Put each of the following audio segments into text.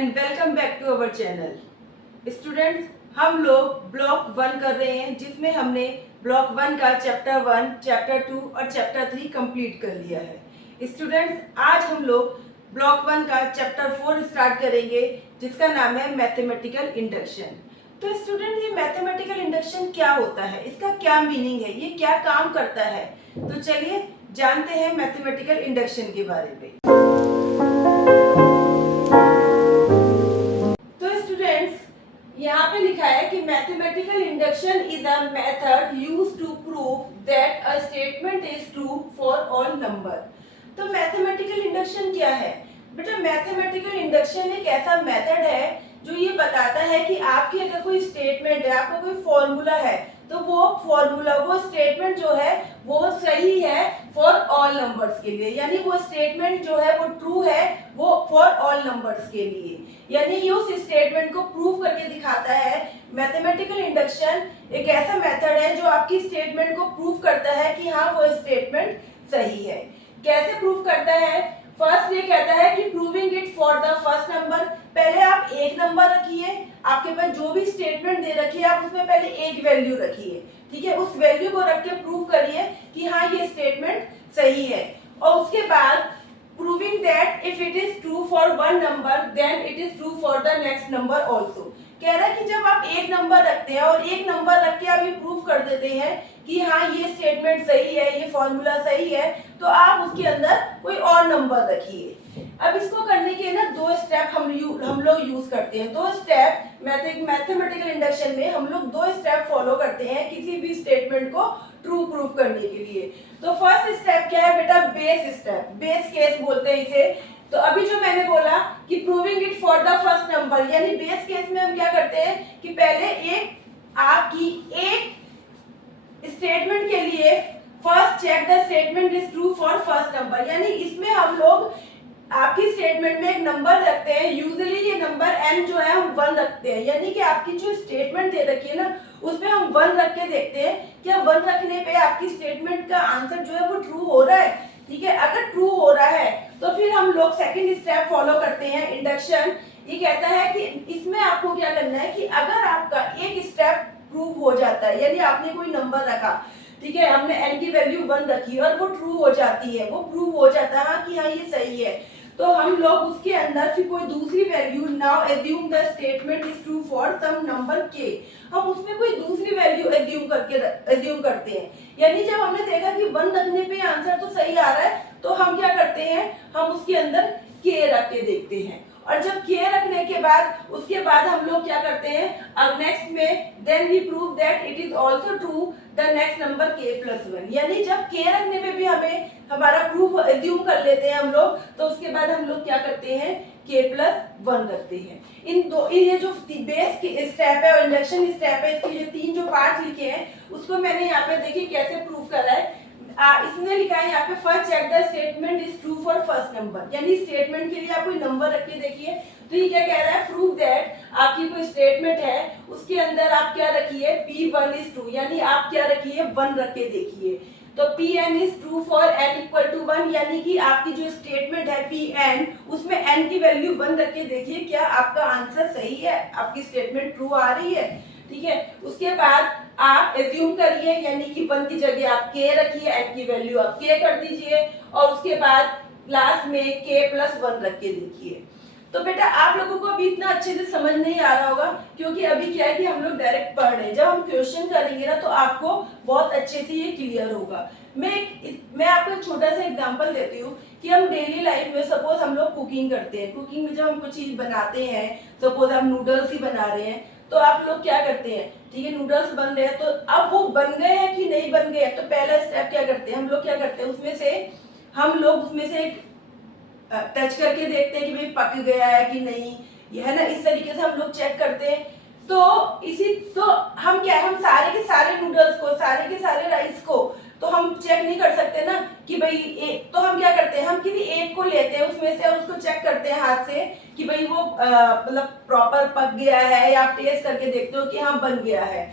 And welcome back to our channel. Students, हम लोग block 1 कर रहे हैं जिसमें हमने ब्लॉक 1 का चैप्टर 1, चैप्टर 2 और चैप्टर 3 कंप्लीट कर लिया है। स्टूडेंट्स, आज हम लोग ब्लॉक 1 का चैप्टर 4 स्टार्ट करेंगे जिसका नाम है मैथमेटिकल इंडक्शन। तो स्टूडेंट, ये मैथमेटिकल इंडक्शन क्या होता है, इसका क्या मीनिंग है, ये क्या काम करता है, तो चलिए जानते हैं मैथमेटिकल इंडक्शन के बारे में। यहाँ पे लिखा है कि mathematical induction is a method used to prove that a statement is true for all number. तो मैथमेटिकल इंडक्शन क्या है बेटा? मैथमेटिकल इंडक्शन एक ऐसा मेथड है जो ये बताता है कि आपकी अगर कोई स्टेटमेंट है, आपका कोई फॉर्मूला है, तो वो फॉर्मूला, वो स्टेटमेंट जो है वो सही है फॉर ऑल नंबर्स के लिए, यानी वो स्टेटमेंट जो है वो ट्रू है वो फॉर ऑल नंबर्स के लिए, यानी ये उस स्टेटमेंट को प्रूव करके दिखाता है। मैथमेटिकल इंडक्शन एक ऐसा मेथड है जो आपकी स्टेटमेंट को प्रूव करता है कि हाँ वो स्टेटमेंट सही है। कैसे प्रूव करता है? फर्स्ट ये कहता है कि proving it for the first number. पहले आप एक नंबर रखिए, आपके पास जो भी स्टेटमेंट दे रखी है आप उसमें पहले एक वैल्यू रखिए, ठीक है? उस वैल्यू को रख के प्रूव करिए कि हाँ ये स्टेटमेंट सही है। और उसके बाद proving that if it is true for one number then it is true for the next number also। कह रहा है कि जब आप एक नंबर रखते हैं और एक नंबर रख के आप ये प्रूव कर देते हैं कि हाँ ये स्टेटमेंट सही है, ये फॉर्मूला सही है, तो आप उसके अंदर कोई और नंबर रखिए। अब इसको करने के ना दो स्टेप हम लोग यूज करते हैं। दो स्टेप मैथमेटिकल इंडक्शन में हम लोग दो स्टेप फॉलो करते हैं किसी भी स्टेटमेंट को ट्रू प्रूव करने के लिए। तो फर्स्ट स्टेप क्या है बेटा? बेस स्टेप, बेस केस बोलते हैं इसे। तो अभी जो मैंने बोला कि proving it for the first number, यानी बेस केस में हम क्या करते हैं कि पहले एक आपकी एक स्टेटमेंट के लिए first check the statement is true for first number, यानी इसमें हम लोग आपकी स्टेटमेंट में एक नंबर रखते हैं। यूजुअली ये नंबर n जो है हम 1 रखते हैं, यानी कि आपकी जो स्टेटमेंट दे रखी है ना उसमें हम 1 रख के देखते हैं क्या 1 रखने पे आपकी स्टेटमेंट का आंसर जो है वो ट्रू हो रहा है, ठीक है? अगर ट्रू हो रहा है तो फिर हम लोग सेकंड स्टेप फॉलो करते हैं, इंडक्शन। ये कहता है कि इसमें आपको क्या करना है कि अगर आपका एक स्टेप प्रूव हो जाता है, यानी आपने कोई नंबर रखा, ठीक है, हमने n की वैल्यू 1 रखी और वो ट्रू हो जाती है, वो प्रूव हो जाता है कि हाँ ये सही है, तो हम लोग उसके अंदर फिर कोई दूसरी value, now assume the statement is true for some number k, हम उसमें कोई दूसरी वैल्यू एज्यूम करते हैं। यानी जब हमने देखा कि 1 रखने पे आंसर तो सही आ रहा है तो हम क्या करते हैं, हम उसके अंदर k रख के देखते हैं। और जब k रखने के बाद उसके बाद हम लोग क्या करते हैं, अब नेक्स्ट में then we prove that it is also true the next number k+1, यानी जब k रखने पे भी हमें हमारा प्रूफ एज्यूम कर लेते हैं हम लोग, तो उसके बाद हम लोग क्या करते हैं, k+1 रखते हैं। ये जो बेस स्टेप है और इंडक्शन स्टेप है, इसके जो 3 जो पार्ट लिखे हैं उसको मैंने यहाँ पे देखिए कैसे प्रूव करा है। इसने लिखा है यहाँ पे first check the statement is true for first number, यानी स्टेटमेंट के लिए आप कोई नंबर रख के देखिए। तो ये क्या कह रहा है, प्रूव दैट आपकी कोई स्टेटमेंट है उसके अंदर आप क्या रखिए, p1 इज ट्रू, यानी आप क्या रखिए, 1 रख के देखिए। तो pn is true for n equal to 1, यानी कि आपकी जो स्टेटमेंट है pn, उसमें n की वैल्यू 1 रख के देखिए क्या आपका आंसर सही है, आपकी स्टेटमेंट ट्रू आ रही है, ठीक है? उसके बाद आप एज्यूम करिए, यानी कि 1 की जगह आप k रखिए, n की वैल्यू आप k कर दीजिए, और उसके बाद लास्ट में k+1 रख के देखिए। तो बेटा आप लोगों को अभी इतना अच्छे से समझ नहीं आ रहा होगा, क्योंकि अभी क्या है कि हम लोग डायरेक्ट पढ़ रहे हैं। जब हम क्वेश्चन करेंगे ना तो आपको बहुत अच्छे से ये क्लियर होगा। मैं आपको एक छोटा सा एग्जांपल देती हूँ कि हम डेली लाइफ में सपोज हम लोग कुकिंग करते हैं, कुकिंग में जब हम कुछ चीज बनाते हैं, सपोज आप नूडल्स ही बना रहे हैं, तो आप लोग क्या करते हैं, ठीक है, नूडल्स बन रहे हैं, तो अब वो बन गए हैं कि नहीं बन गए, तो पहला स्टेप क्या करते हैं हम लोग, क्या करते हैं हम लोग उसमें से एक टच करके देखते हैं कि भाई पक गया है कि नहीं, ये है ना, इस तरीके से हम लोग चेक करते हैं। तो हम सारे के सारे नूडल्स को, सारे के सारे राइस को तो हम चेक नहीं कर सकते ना कि भाई तो हम क्या करते हैं, हम किसी एक को लेते हैं उसमें से, उसको चेक करते हैं हाथ से कि भाई वो मतलब प्रॉपर पक गया है, या आप टेस्ट करके देखते हो कि हाँ बन गया है।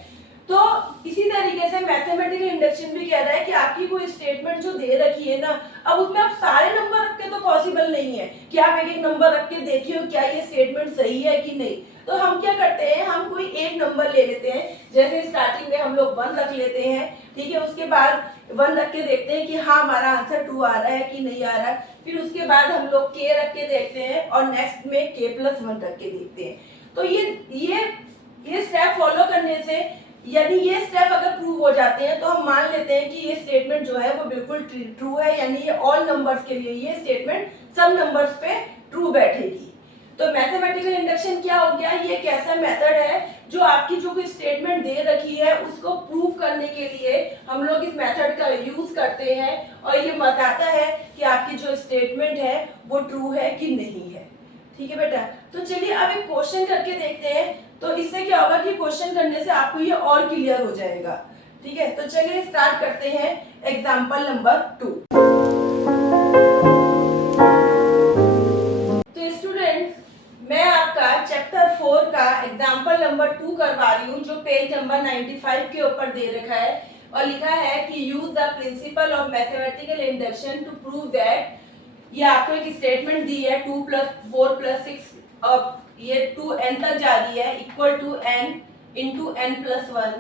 तो इसी तरीके से मैथमेटिकल इंडक्शन भी कह रहा है कि आपकी कोई स्टेटमेंट जो दे रखी है ना, अब उसमें आप सारे नंबर रख के तो पॉसिबल नहीं है कि आप एक एक नंबर रख के देखिए क्या ये स्टेटमेंट सही है कि नहीं। तो हम क्या करते हैं, हम कोई एक नंबर ले लेते हैं, जैसे स्टार्टिंग में हम लोग 1 रख लेते हैं, ठीक है। उसके बाद 1 रख के देखते हैं कि हाँ हमारा आंसर 2 आ रहा है कि नहीं आ रहा है। फिर उसके बाद हम लोग k रख के देखते हैं और नेक्स्ट में k+1 रख के देखते हैं। तो ये स्टेप फॉलो करने से, यानी ये स्टेप अगर प्रूव हो जाते हैं तो हम मान लेते हैं कि ये स्टेटमेंट जो है वो बिल्कुल ट्रू है, यानी ये ऑल नंबर्स के लिए ये स्टेटमेंट सब नंबर्स पे ट्रू बैठेगी। तो मैथमेटिकल इंडक्शन क्या हो गया, ये एक ऐसा मेथड है जो आपकी जो कोई स्टेटमेंट दे रखी है उसको प्रूव करने के लिए हम लोग इस मेथड का यूज करते हैं और ये बताता है कि आपकी जो स्टेटमेंट है वो ट्रू है कि नहीं है। ठीक है बेटा, तो चलिए अब एक क्वेश्चन करके देखते हैं। तो इससे क्या होगा कि क्वेश्चन करने से आपको ये और क्लियर हो जाएगा। ठीक है, तो चलिए स्टार्ट करते हैं एग्जांपल नंबर 2। तो स्टूडेंट्स, मैं आपका चैप्टर 4 का एग्जांपल नंबर 2 करवा रही हूँ, जो पेज नंबर 95 के ऊपर दे रखा है और लिखा है कि use the principle of mathematical induction to prove that. ये आपको एक स्टेटमेंट दी है 2 + 4 + 6 अब ये 2n तक जा रही है equal to n into n+1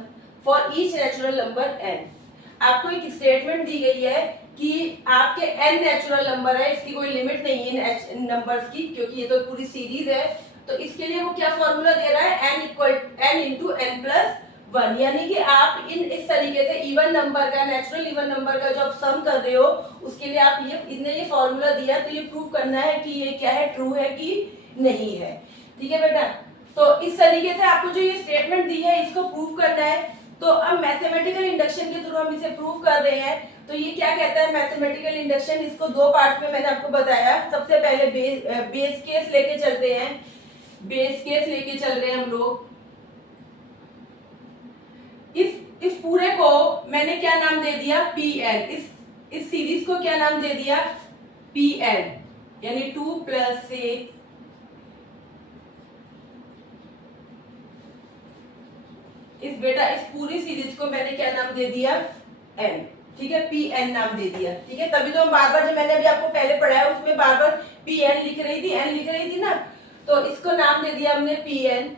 for each natural number n। आपको एक स्टेटमेंट दी गई है कि आपके n नेचुरल नंबर है, इसकी कोई लिमिट नहीं है नंबर्स की, क्योंकि ये तो पूरी सीरीज है। तो इसके लिए वो क्या फॉर्मूला दे रहा है, n इंटू n+1, यानी कि आप इस तरीके से इवन नंबर का, नेचुरल इवन नंबर का जो आप सम कर रहे हो उसके लिए आप ये फॉर्मूला दिया, तो ये प्रूव करना है कि ये क्या है, ट्रू है कि नहीं है। ठीक है बेटा, तो इस तरीके से आपको जो ये स्टेटमेंट दी है इसको प्रूव करना है। तो अब मैथमेटिकल इंडक्शन के थ्रू हम इसे प्रूव कर रहे हैं। तो ये क्या कहता है मैथमेटिकल इंडक्शन, इसको दो पार्ट में मैंने आपको बताया। सबसे पहले बेस केस लेके चलते हैं, बेस केस लेके चल रहे हैं हम लोग। इस पूरे को मैंने क्या नाम दे दिया, Pn। इस सीरीज को क्या नाम दे दिया, Pn, यानी 2 + 6 इस पूरी सीरीज को मैंने क्या नाम दे दिया, n। ठीक है, Pn नाम दे दिया। ठीक है, तभी तो हम बार बार, जो मैंने अभी आपको पहले पढ़ाया उसमें बार बार Pn लिख रही थी, n लिख रही थी ना, तो इसको नाम दे दिया हमने Pn।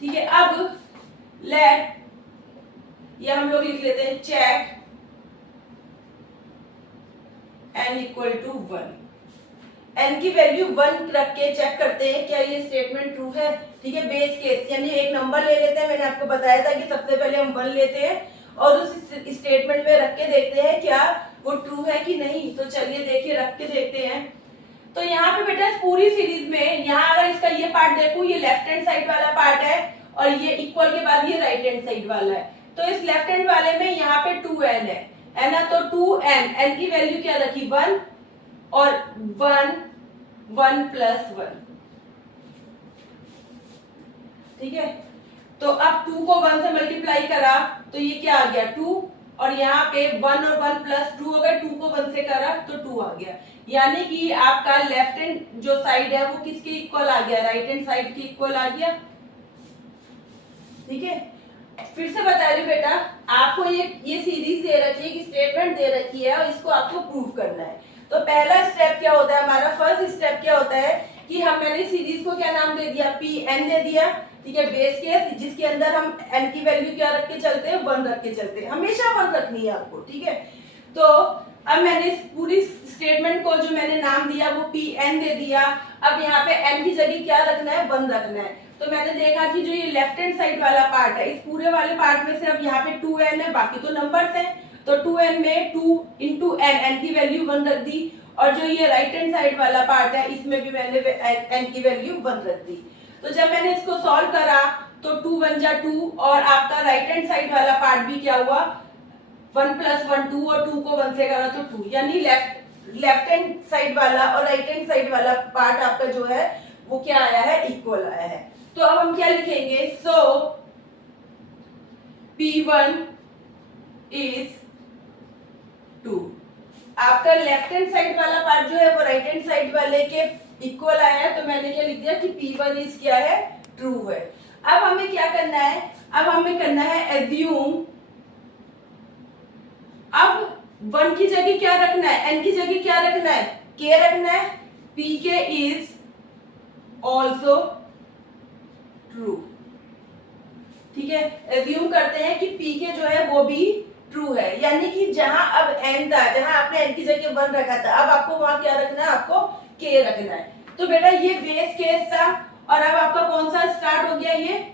ठीक है, अब लेट, या हम लोग लिख लेते हैं check n equal to 1। n की वैल्यू 1 रख के चेक करते हैं क्या ये स्टेटमेंट ट्रू है। ठीक है, बेस केस यानी एक नंबर ले लेते हैं, मैंने आपको बताया था कि सबसे पहले हम 1 लेते हैं और उस स्टेटमेंट में रख के देखते हैं क्या वो ट्रू है कि नहीं। तो चलिए देखिए, रख के देखते हैं। तो यहाँ पे बेटा इस पूरी सीरीज में, यहाँ अगर इसका ये पार्ट देखूं, ये लेफ्ट हैंड साइड वाला पार्ट है और ये इक्वल के बाद ये राइट हैंड साइड वाला है। तो इस लेफ्ट हैंड वाले में यहाँ पे 2n है ना, तो 2n, n की वैल्यू क्या रखी, 1 और 1 + 1। ठीक है, तो अब 2 को 1 से मल्टीप्लाई करा तो ये क्या आ गया, 2, और यहाँ पे 1 और 1 + 2 हो गए, 2 को 1 से करा तो 2 आ गया। यानी कि आपका लेफ्ट हैंड जो साइड है वो किसके इक्वल आ गया, राइट हैंड साइड के इक्वल आ गया। ठीक है, फिर से बता रही बेटा, आपको ये सीरीज दे रखी है, कि स्टेटमेंट दे रखी है और इसको आपको प्रूव करना है। तो पहला स्टेप क्या होता है हमारा, फर्स्ट स्टेप क्या होता है कि मैंने सीरीज को क्या नाम दे दिया, Pn दे दिया। ठीक है, बेस केस जिसके अंदर हम n की वैल्यू क्या रख के चलते हैं, 1 रख के चलते हैं, हमेशा 1 रखनी है आपको। ठीक है, तो अब मैंने इस पूरी स्टेटमेंट को जो मैंने नाम दिया वो Pn दे दिया। अब यहाँ पे n की जगह क्या रखना है, 1 रखना है। तो मैंने देखा कि जो ये लेफ्ट हैंड साइड वाला पार्ट है, इस पूरे वाले पार्ट में सिर्फ यहाँ पे 2n है, बाकी तो नंबर्स हैं। तो 2n में 2 × n की वैल्यू 1 रख दी, और जो ये राइट हैंड साइड वाला पार्ट है इसमें भी मैंने n की वैल्यू 1 रख दी। तो जब मैंने इसको सॉल्व करा तो 2 × 1 = 2, और आपका राइट हैंड साइड वाला पार्ट भी क्या हुआ, 1 + 1 2, और 2 को 1 से करा तो 2, यानी लेफ्ट हैंड साइड वाला और राइट हैंड साइड वाला पार्ट आपका जो है वो क्या आया है, इक्वल आया है। तो अब हम क्या लिखेंगे, सो P1 is 2। आपका लेफ्ट हैंड साइड वाला पार्ट जो है वो राइट हैंड साइड वाले के इक्वल आया है, तो मैंने क्या लिख दिया कि P1 इज क्या है, ट्रू है। अब हमें क्या करना है, अब हमें करना है एज्यूम। अब 1 की जगह क्या रखना है, n की जगह क्या रखना है, k रखना है। pk is also true। ठीक है, एज्यूम करते हैं कि pk जो है वो भी ट्रू है, यानी कि जहां अब n था, जहां आपने n की जगह 1 रखा था, अब आपको वहां क्या रखना है, आपको k रखना है। तो बेटा ये बेस केस था, और अब आपका कौन सा स्टार्ट हो गया, ये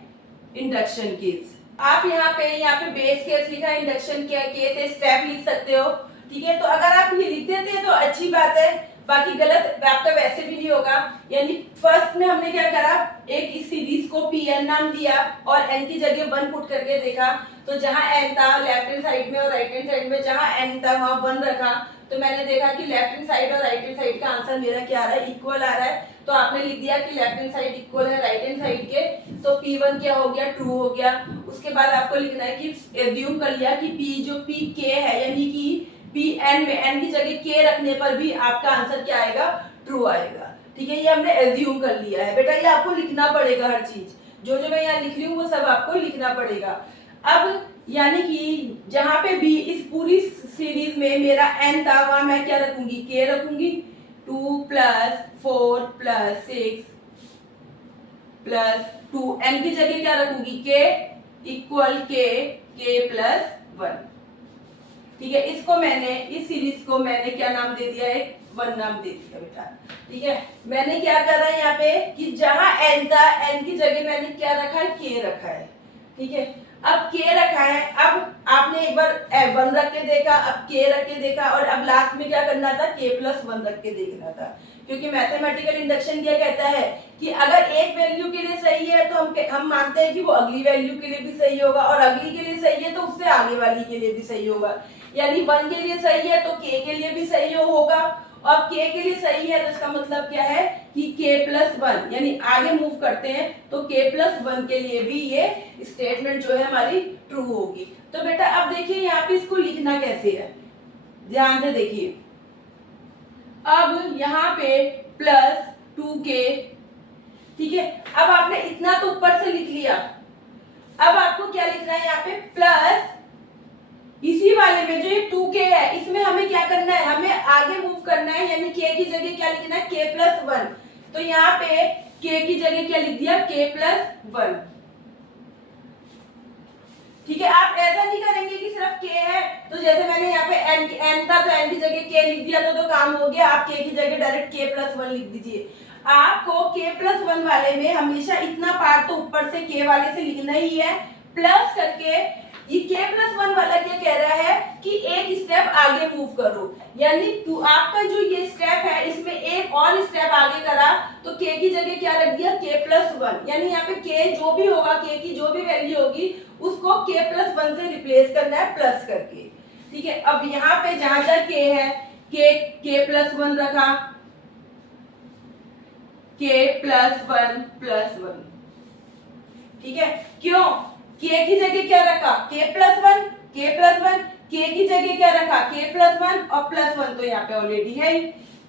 इंडक्शन केस। आप यहाँ पे बेस केस लिखा है, इंडक्शन केस स्टेप लिख सकते हो। ठीक है, तो अगर आप ये लिख देते हैं तो अच्छी बात है, बाकी गलत आपका वैसे भी नहीं होगा। यानी फर्स्ट में हमने क्या करा, एक इस सीरीज को pn नाम दिया और n की जगह 1 पुट करके देखा, तो जहां n था लेफ्ट हैंड साइड में और राइट हैंड साइड में जहां n था वहां 1 रखा, तो मैंने देखा कि लेफ्ट हैंड साइड और राइट हैंड साइड का आंसर मेरा क्या आ रहा है, इक्वल आ रहा है। तो आपने लिख दिया कि लेफ्ट हैंड साइड इक्वल है राइट हैंड साइड के, तो p1 क्या हो गया, ट्रू हो गया। उसके बाद आपको लिखना है कि एज्यूम कर लिया कि p जो pk है, यानी कि pn में n की जगह k रखने पर भी आपका आंसर क्या आएगा, ट्रू आएगा। ठीक है, ये हमने एज्यूम कर लिया है। बेटा ये आपको लिखना पड़ेगा, हर चीज जो जो मैं यहाँ लिख रही हूँ वो सब आपको लिखना पड़ेगा। अब यानी कि जहां पे भी इस पूरी सीरीज में मेरा n था, वहां मैं क्या रखूंगी, k रखूंगी। 2 + 4 + 6 + 2, n की जगह क्या रखूंगी, k इक्वल k + 1। ठीक है, इसको मैंने, इस सीरीज को मैंने क्या नाम दे दिया है, 1 नाम दे दिया बेटा। ठीक है, मैंने क्या करा है यहाँ पे कि जहां n था, n की जगह मैंने क्या रखा है, k रखा है। ठीक है, अब k रखा है, अब आपने एक बार 1 रख के देखा, अब k रख के देखा, और अब लास्ट में क्या करना था, k + 1 रख के देखना था। क्योंकि मैथमेटिकल इंडक्शन क्या कहता है कि अगर एक वैल्यू के लिए सही है तो हम मानते हैं कि वो अगली वैल्यू के लिए भी सही होगा, और अगली के लिए सही है तो उससे आगे वाली के लिए भी सही होगा। यानी 1 के लिए सही है तो k के लिए भी सही होगा, और k के लिए सही है तो इसका मतलब क्या है कि k + 1, यानी आगे मूव करते हैं तो k + 1 के लिए भी ये स्टेटमेंट जो है हमारी ट्रू होगी। तो बेटा अब देखिए यहाँ पे इसको लिखना कैसे है, ध्यान से देखिए। अब यहाँ पे +2k, ठीक है, अब आपने इतना तो ऊपर से लिख लिया, अब आपको क्या लिखना है यहाँ पे, प्लस इसी वाले में जो ये 2k है, इसमें हमें क्या करना है, हमें आगे मूव करना है, यानी k की जगह क्या लिखना है, k + 1। तो यहाँ पे k की जगह क्या लिख दिया, k + 1। ठीक है, आप ऐसा नहीं करेंगे कि सिर्फ k है, तो जैसे मैंने यहाँ पे n था तो n की जगह k लिख दिया तो काम हो गया। आप k की जगह डायरेक्ट k + 1 लिख दीजिए। आपको k + 1 वाले में हमेशा इतना पार्ट तो ऊपर से k वाले से लिखना ही है, प्लस करके ये k + 1 वाला क्या कह रहा है कि एक स्टेप आगे मूव करो, यानी आपका जो ये स्टेप है इसमें एक और स्टेप आगे करा तो k की जगह क्या रख दिया, k + 1, यानी यहाँ पे k जो भी होगा, k की जो भी वैल्यू होगी उसको k + 1 से रिप्लेस करना है प्लस करके। ठीक है, अब यहाँ पे जहां जहां k है, k + 1 रखा, k + 1 + 1। ठीक है, क्यों, k की जगह क्या रखा, k + 1, k + 1, k की जगह क्या रखा, k + 1 और +1 तो यहाँ पे ऑलरेडी है ही।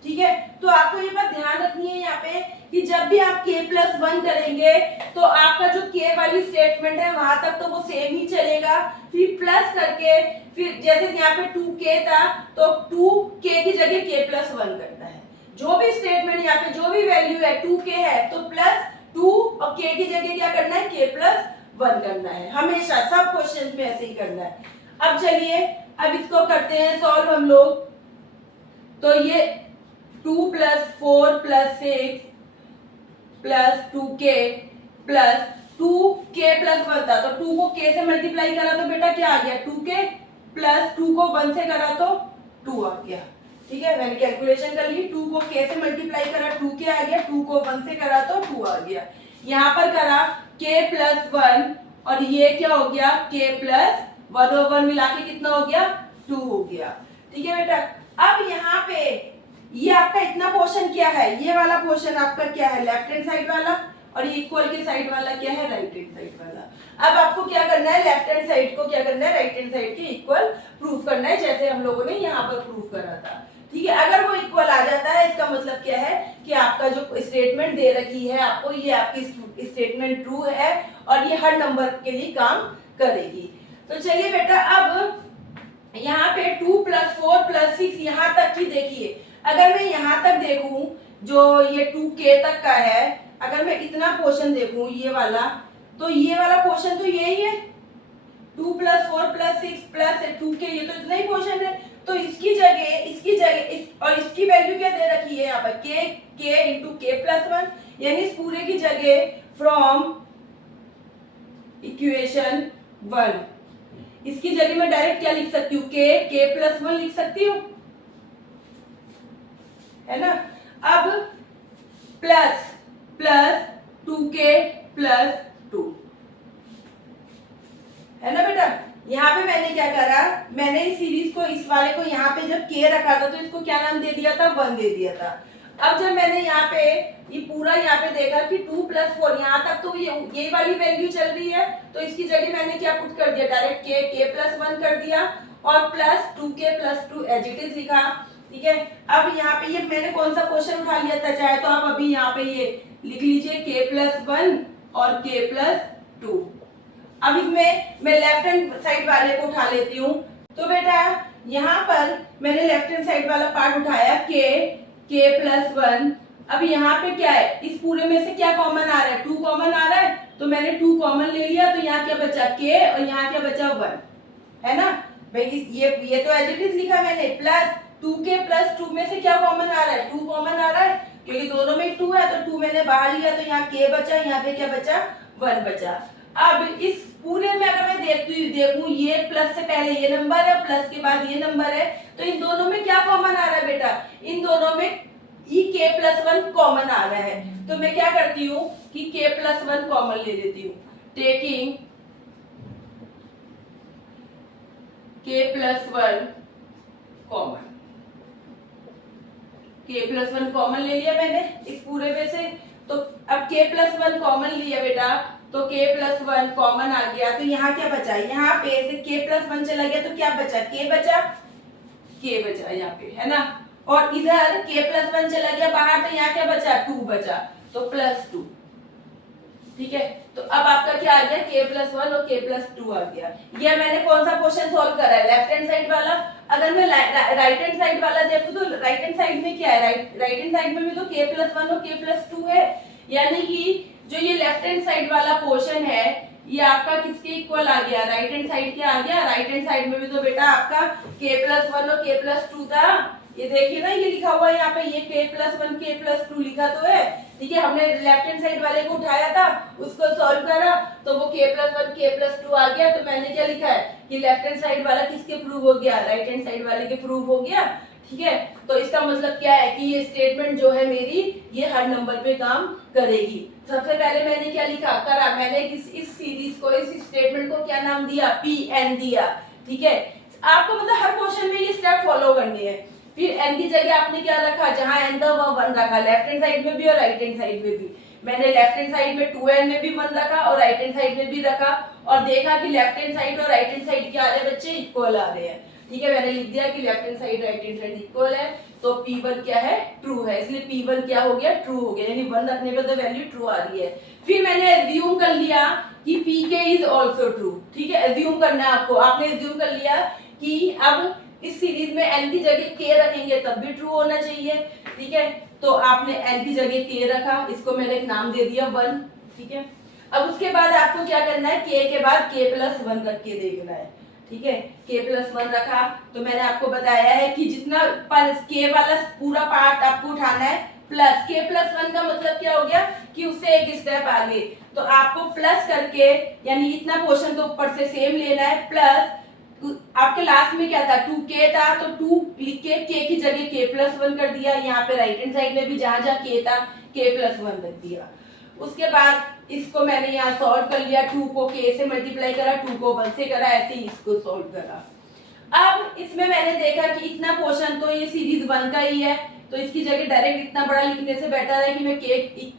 ठीक है, तो आपको ये बात ध्यान रखनी है यहाँ पे कि जब भी आप k + 1 करेंगे तो आपका जो k वाली स्टेटमेंट है वहां तक तो वो सेम ही चलेगा, फिर प्लस करके, फिर जैसे यहाँ पे 2k था तो 2k की जगह k + 1 करना है। जो भी स्टेटमेंट यहाँ पे जो भी वैल्यू है 2k है तो +2 और k की जगह क्या करना है, k + 1 करना है, हमेशा सब क्वेश्चंस में ऐसे ही करना है। अब चलिए अब इसको करते हैं सॉल्व हम लोग। तो ये 2 + 4 + 6 + 2k + 2k + 1 था, तो 2 को k से मल्टीप्लाई करा तो बेटा क्या आ गया, 2k + 2 को 1 से करा तो 2 आ गया। ठीक है, मैंने कैलकुलेशन कर ली, 2 को k से मल्टीप्लाई करा 2k आ गया, 2 को 1 से करा तो 2 आ गया। यहाँ पर करा k + 1 और ये क्या हो गया, k + 1 और 1 मिला के कितना हो गया, 2 हो गया। ठीक है बेटा, अब यहाँ पे ये आपका इतना पोर्शन क्या है, ये वाला पोर्शन आपका क्या है, लेफ्ट हैंड साइड वाला, और ये इक्वल के साइड वाला क्या है, राइट हैंड साइड वाला। अब आपको क्या करना है, लेफ्ट हैंड साइड को क्या करना है, राइट हैंड साइड के इक्वल प्रूफ करना है, जैसे हम लोगों ने यहाँ पर प्रूफ करा था। ठीक है, अगर वो इक्वल आ जाता है इसका मतलब क्या है कि आपका जो स्टेटमेंट दे रखी है आपको, ये आपकी स्टेटमेंट ट्रू है और ये हर नंबर के लिए काम करेगी। तो चलिए बेटा, अब यहाँ पे 2 + 4 + 6 यहाँ तक की देखिए, अगर मैं यहाँ तक देखूं जो ये 2k तक का है, अगर मैं इतना पोर्शन देखूं ये वाला, तो ये वाला पोर्शन तो यही है 2 + 4 + 6 + 2k, ये तो इतना ही पोर्शन है। तो इसकी जगह और इसकी वैल्यू क्या दे रखी है यहाँ पर k × k+1, यानी इस पूरे की जगह फ्रॉम इक्वेशन 1 इसकी जगह मैं डायरेक्ट क्या लिख सकती हूँ k+1 लिख सकती हूँ, है ना। अब प्लस 2k + 2, है ना बेटा। यहाँ पे मैंने क्या करा, मैंने इस सीरीज को, इस वाले को यहाँ पे जब k रखा था तो इसको क्या नाम दे दिया था, 1 दे दिया था। अब जब मैंने यहाँ पे ये पूरा यहाँ पे देखा कि 2 + 4 यहाँ तक तो ये वाली वैल्यू चल रही है, तो इसकी जगह मैंने क्या पुट कर दिया, डायरेक्ट k+1 कर दिया और plus 2k + 2 as it is लिखा। ठीक है, अब यहाँ पे ये मैंने कौन सा क्वेश्चन उठा लिया था, चाहे तो आप अभी यहाँ पे ये लिख लीजिए k+1 और k+2। अब इसमें मैं लेफ्ट हैंड साइड वाले को उठा लेती हूँ। तो बेटा यहाँ पर मैंने लेफ्ट हैंड साइड वाला पार्ट उठाया k+1। अब यहाँ पे क्या है, इस पूरे में से क्या कॉमन आ रहा है, 2 कॉमन आ रहा है, तो मैंने 2 कॉमन ले लिया, तो यहाँ क्या बचा k और यहाँ क्या बचा 1, है ना भाई। ये तो एज इट इज लिखा मैंने, प्लस 2k + 2 में से क्या कॉमन आ रहा है, 2 कॉमन आ रहा है, क्योंकि दोनों में 2 है तो 2 मैंने बाहर लिया, तो यहाँ k बचा, यहाँ पे क्या बचा, 1 बचा। अब इस पूरे में अगर मैं देखूं ये प्लस से पहले ये नंबर है, प्लस के बाद ये नंबर है, तो इन दोनों में क्या कॉमन आ रहा है बेटा, इन दोनों में ये k+1 कॉमन आ रहा है। तो मैं क्या करती हूँ कि k+1 कॉमन ले लेती हूँ, taking k+1 common, k+1 common ले लिया मैंने इस पूरे में से। तो अब k+1 कॉमन लिया बेटा, तो k+1 कॉमन आ गया, तो यहाँ क्या बचा, यहाँ पे से k+1 चला गया तो क्या बचा, k बचा यहाँ पे, है ना। और इधर k+1 चला गया बाहर, तो यहाँ क्या बचा, 2 बचा, तो +2। ठीक है, तो अब आपका क्या आ गया, k+1 और k+2 आ गया। ये मैंने कौन सा क्वेश्चन सॉल्व करा है, लेफ्ट हैंड साइड वाला। अगर मैं राइट हैंड साइड वाला देखूं तो राइट हैंड साइड में क्या है, राइट हैंड साइड में भी तो k+1 और k+2 है, यानी कि जो ये लेफ्ट हैंड साइड वाला पोर्शन है ये आपका किसके इक्वल आ गया, राइट हैंड साइड के आ गया। राइट हैंड साइड में भी तो बेटा आपका k+1 और k+2 था, ये देखिए ना, ये लिखा हुआ है यहाँ पे, ये k+1 k+2 लिखा तो है। ठीक है, हमने लेफ्ट हैंड साइड वाले को उठाया था, उसको सॉल्व करा तो वो k+1 k+2 आ गया। तो मैंने क्या लिखा है कि लेफ्ट हैंड साइड वाला किसके प्रूव हो गया, राइट हैंड साइड वाले के प्रूव हो गया। ठीक है, तो इसका मतलब क्या है कि ये स्टेटमेंट जो है मेरी, ये हर नंबर पे काम करेगी। सबसे पहले मैंने क्या लिखा करा, मैंने इस सीरीज को, इस स्टेटमेंट को क्या नाम दिया, pn दिया। ठीक है, आपको मतलब हर क्वेश्चन में ये स्टेप फॉलो करनी है। फिर n की जगह आपने क्या रखा, जहां n था वहां 1 रखा, लेफ्ट हैंड साइड में भी और राइट हैंड साइड में भी। मैंने लेफ्ट हैंड साइड में 2n में भी 1 रखा और राइट हैंड साइड में भी रखा, और देखा कि लेफ्ट हैंड साइड और राइट हैंड साइड क्या आ रहे हैं बच्चे, इक्वल आ रहे हैं। ठीक है, मैंने लिख दिया कि left hand side right hand side equal है, तो P1 क्या है, ट्रू है, इसलिए P1 क्या हो गया, ट्रू हो गया, यानी 1 रखने पे तो वैल्यू ट्रू आ रही है। फिर मैंने एज्यूम कर लिया कि Pk इज ऑल्सो ट्रू। ठीक है, एज्यूम करना है आपको, आपने एज्यूम कर लिया कि अब इस सीरीज में n की जगह k रखेंगे तब भी ट्रू होना चाहिए। ठीक है, तो आपने n की जगह k रखा, इसको मैंने एक नाम दे दिया 1। ठीक है, अब उसके बाद आपको क्या करना है, k के बाद k+1 रख के देखना है। ठीक है, k+1 रखा, तो मैंने आपको बताया है कि जितना पर k वाला पूरा पार्ट आपको उठाना है, प्लस k+1 का मतलब क्या हो गया कि उससे एक स्टेप आगे, तो आपको प्लस करके, यानी इतना पोर्शन तो ऊपर से सेम लेना है, प्लस आपके लास्ट में क्या था, 2k था, तो 2 लिख के k की जगह k+1 कर दिया। यहाँ पे राइट हैंड साइड में भी जहां जहां k था k+1 रख दिया। उसके बाद इसको मैंने यहाँ सॉल्व कर लिया, 2 को k से मल्टीप्लाई करा, 2 को 1 से करा, ऐसे ही इसको सॉल्व करा। अब इसमें मैंने देखा कि इतना पोर्शन तो ये सीरीज 1 का ही है, तो इसकी जगह डायरेक्ट इतना बड़ा लिखने से बेटर है कि मैं k,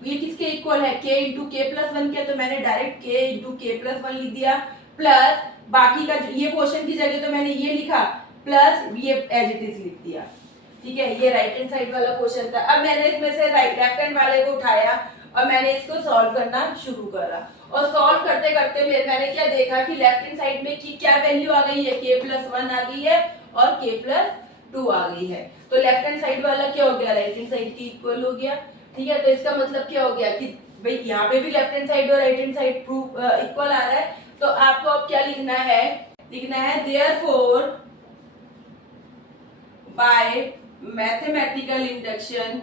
ये किसके इक्वल है, k × k+1 के, तो मैंने डायरेक्ट k × k+1 लिख दिया, प्लस बाकी का ये पोर्शन की जगह तो मैंने ये लिखा, प्लस ये एज इट इज लिख दिया। ठीक है, ये राइट हैंड साइड वाला पोर्शन था। अब मैंने इसमें से लेफ्ट हैंड वाले को उठाया और मैंने इसको सॉल्व करना शुरू करा, और सॉल्व करते करते मैंने क्या देखा कि लेफ्ट हैंड साइड में की क्या वैल्यू आ गई है, k+1 आ गई है और k+2 आ गई है। तो लेफ्ट हैंड साइड वाला क्या हो गया, राइट हैंड साइड के इक्वल हो गया। ठीक है, तो इसका मतलब क्या हो गया कि भाई यहाँ पे भी लेफ्ट हैंड साइड और right hand side proof equal आ रहा है। तो आपको अब क्या लिखना है देयरफॉर बाय मैथमेटिकल इंडक्शन,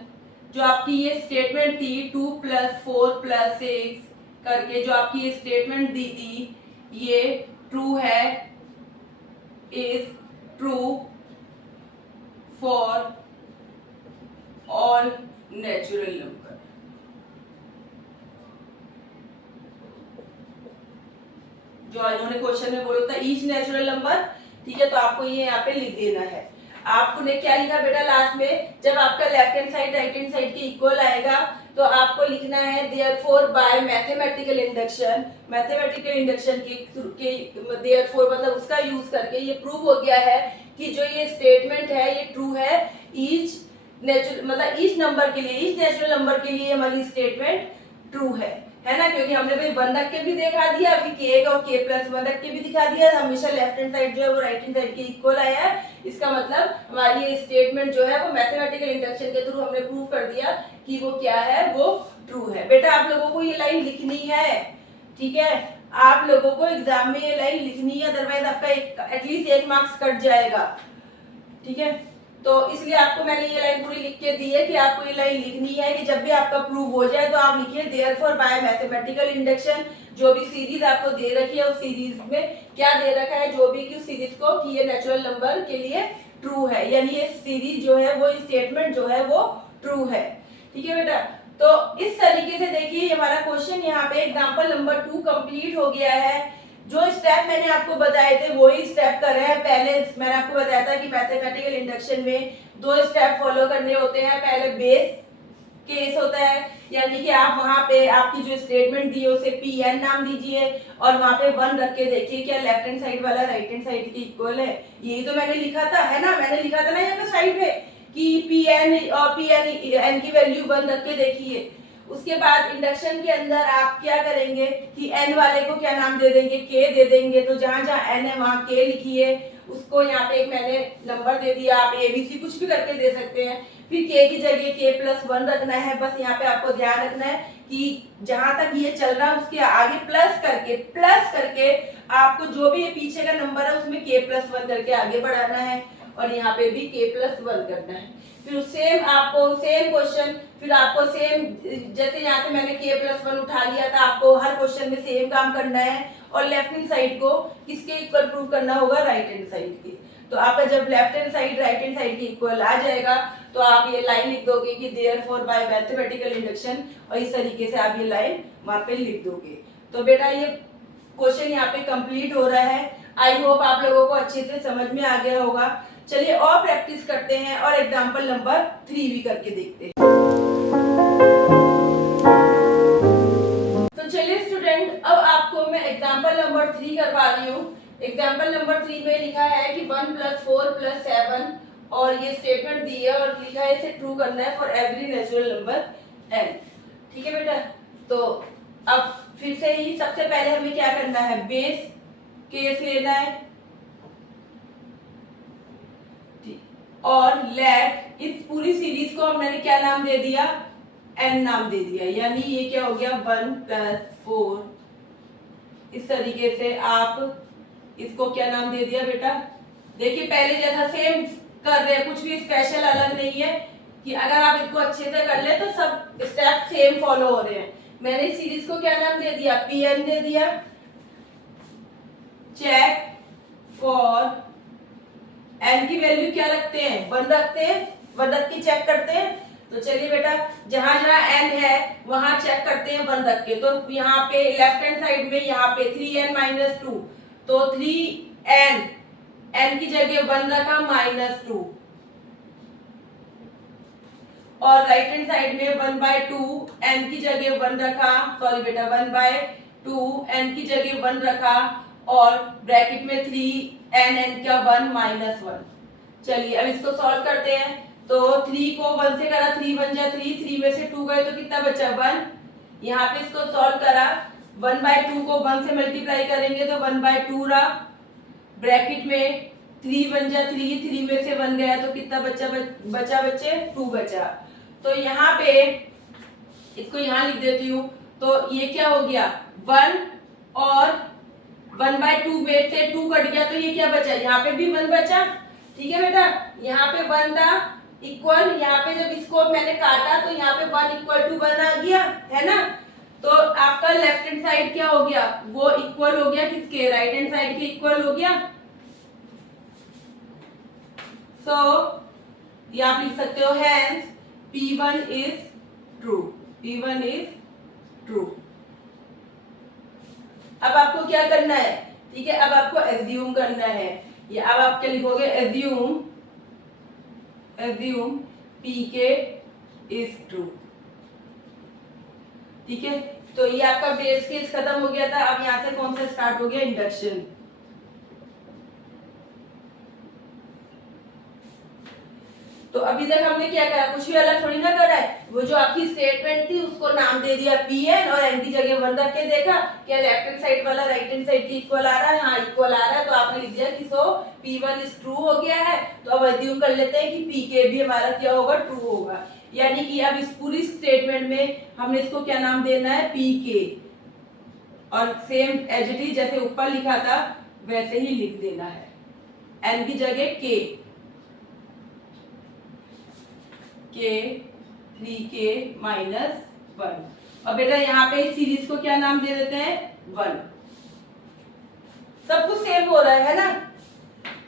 जो आपकी ये स्टेटमेंट थी 2 + 4 + 6 करके जो आपकी ये स्टेटमेंट दी थी, ये ट्रू है, is true for all natural number. जो इन्होंने क्वेश्चन में बोला था ईच नेचुरल नंबर। ठीक है, तो आपको ये यहाँ पे लिख देना है। आपने क्या लिखा बेटा लास्ट में, जब आपका left hand side right hand side के इक्वल आएगा तो आपको लिखना है therefore by mathematical induction, mathematical induction के देयरफॉर मतलब उसका यूज करके ये प्रूव हो गया है कि जो ये स्टेटमेंट है ये ट्रू है ईच नेचुरल मतलब ईच नंबर के लिए, ईच नेचुरल नंबर के लिए हमारी स्टेटमेंट ट्रू है ना, क्योंकि हमने भाई 1 रख के भी दिखा दिया, अभी के और के प्लस 1 रख के भी दिखा दिया, हमेशा लेफ्ट हैंड साइड जो है वो राइट हैंड साइड के इक्वल आया है। इसका मतलब हमारी ये स्टेटमेंट जो है वो मैथमेटिकल इंडक्शन के थ्रू हमने प्रूव कर दिया कि वो क्या है, वो ट्रू है। बेटा आप लोगों को ये लाइन लिखनी है, ठीक है, आप लोगों को एग्जाम में ये लाइन लिखनी है, अदरवाइज आपका एटलीस्ट 1 मार्क्स कट जाएगा। ठीक है, तो इसलिए आपको मैंने ये लाइन पूरी लिख के दी है कि आपको ये लाइन लिखनी है कि जब भी आपका प्रूव हो जाए तो आप लिखिए देयरफॉर बाय मैथमेटिकल इंडक्शन, जो भी सीरीज आपको दे रखी है उस सीरीज में क्या दे रखा है, जो भी कि उस सीरीज को कि ये नेचुरल नंबर के लिए ट्रू है, यानी ये सीरीज जो है वो स्टेटमेंट जो है वो ट्रू है। ठीक है बेटा, तो इस तरीके से देखिए हमारा क्वेश्चन यहाँ पे एग्जाम्पल नंबर 2 कंप्लीट हो गया है। जो स्टेप मैंने आपको बताए थे वही स्टेप कर रहे हैं। पहले मैंने आपको बताया था कि मैथमेटिकल इंडक्शन में 2 स्टेप फॉलो करने होते हैं। पहले बेस केस होता है, यानी कि आप वहां पे आपकी जो स्टेटमेंट दी है उसे Pn नाम दीजिए और वहां पे 1 रख के देखिए क्या लेफ्ट हैंड साइड वाला राइट हैंड साइड के इक्वल है। यही तो मैंने लिखा था, है ना, मैंने लिखा था ना यहाँ पे साइड पे कि Pn और Pn की वैल्यू 1 रख के देखिए। उसके बाद इंडक्शन के अंदर आप क्या करेंगे कि n वाले को क्या नाम दे देंगे, k दे देंगे। तो जहां जहां n है वहां k लिखिए, उसको यहाँ पे एक मैंने नंबर दे दिया, आप abc कुछ भी करके दे सकते हैं। फिर k की जगह k + 1 रखना है। बस यहाँ पे आपको ध्यान रखना है कि जहां तक ये चल रहा है उसके आगे प्लस करके आपको जो भी ये पीछे का नंबर है उसमें k + 1 करके आगे बढ़ाना है और यहाँ पे भी k + 1 करना है। फिर सेम आपको सेम क्वेश्चन, फिर आपको सेम जैसे यहाँ से मैंने k + 1 उठा लिया था, आपको हर क्वेश्चन में सेम काम करना है और लेफ्ट हैंड साइड को किसके इक्वल प्रूव करना होगा, राइट हैंड साइड के। तो आपका जब left hand side right hand side के इक्वल आ जाएगा तो आप ये लाइन लिख दोगे कि देयरफॉर बाय मैथमेटिकल इंडक्शन, और इस तरीके से आप ये लाइन वहां पे लिख दोगे। तो बेटा ये क्वेश्चन यहाँ पे कंप्लीट हो रहा है। आई होप आप लोगों को अच्छे से समझ में आ गया होगा। चलिए और प्रैक्टिस करते हैं और एग्जाम्पल नंबर 3 भी करके देखते हैं। तो चलिए स्टूडेंट, अब आपको मैं एग्जाम्पल नंबर 3 करवा रही हूँ। एग्जाम्पल नंबर 3 में लिखा है कि 1 + 4 + 7 और ये स्टेटमेंट दी है और लिखा है इसे ट्रू करना है for every natural number n। ठीक है बेटा, तो अब फिर से ही सबसे पहले हमें क्या करना है, बेस केस लेना है और लेट इस पूरी सीरीज को हमने क्या नाम दे दिया, n नाम दे दिया, यानी ये क्या हो गया 1 + 4। इस तरीके से आप इसको क्या नाम दे दिया बेटा, देखिए पहले जैसा सेम कर रहे हैं, कुछ भी स्पेशल अलग नहीं है कि अगर आप इसको अच्छे से कर ले तो सब स्टेप सेम फॉलो हो रहे हैं। मैंने इस सीरीज को क्या नाम दे दिया, Pn दे दिया। चेक फॉर n की वैल्यू क्या रखते हैं, 1 रखते हैं, 1 रख के चेक करते हैं। तो चलिए बेटा जहां जहां n है वहां चेक करते हैं 1 रख के। तो यहाँ पे लेफ्ट हैंड साइड में यहाँ पे 3n - 2, तो 3n n की जगह 1 रखा -2 और राइट हैंड साइड में 1/2 n की जगह 1 रखा, सॉरी बेटा 1/2 n की जगह 1 रखा और ब्रैकेट में 3n n का 1 -1। चलिए अब इसको सॉल्व करते हैं। तो 3 को 1 से करा, 3 × 1 = 3, 3 में से 2 गए तो कितना बचा 1। यहाँ पे इसको सॉल्व करा, 1/2 को 1 से मल्टीप्लाई करेंगे तो 1/2 रहा, ब्रैकेट में 3 वन जा 3, 3 में से 1 गया तो कितना बचा बच्चे 2 बचा। तो यहाँ पे इसको यहाँ लिख देती हूँ। तो ये क्या हो गया 1 और 1/2 में से 2 कट गया तो ये क्या बचा, यहाँ पे भी 1 बचा। ठीक है बेटा, यहाँ पे 1 था इक्वल, यहाँ पे जब इसको मैंने काटा तो यहाँ पे 1 = 1 आ गया है ना। तो आपका लेफ्ट हैंड साइड क्या हो गया, वो इक्वल हो गया किसके, राइट हैंड साइड के इक्वल हो गया। सो ये आप लिख सकते हो hence P1 is true, P1 is true. अब आपको क्या करना है, ठीक है, अब आपको एज्यूम करना है। ये अब आप क्या लिखोगे, एज्यूम PK इज ट्रू। ठीक है, तो ये आपका बेस केस खत्म हो गया था। अब यहां से कौन सा स्टार्ट हो गया, इंडक्शन। तो अभी तक हमने क्या करा, कुछ भी अलग थोड़ी ना करा है। वो जो आपकी स्टेटमेंट थी उसको नाम दे दिया Pn और n की जगह 1 रख के देखा क्या लेफ्ट हैंड साइड वाला राइट हैंड साइड की इक्वल आ रहा है, हाँ इक्वल आ रहा है। तो आपने लिख दिया कि सो P1 इज ट्रू हो गया है। तो अब अज्यूम कर लेते हैं कि Pk भी हमारा क्या होगा, ट्रू होगा। यानी कि अब इस पूरी स्टेटमेंट में हमने इसको क्या नाम देना है, Pk, और सेम एज इट इज जैसे ऊपर लिखा था वैसे ही लिख देना है, n की जगह k, 3k - 1। और बेटा यहाँ पे इस सीरीज को क्या नाम दे देते हैं, 1। सब कुछ सेम हो रहा है ना।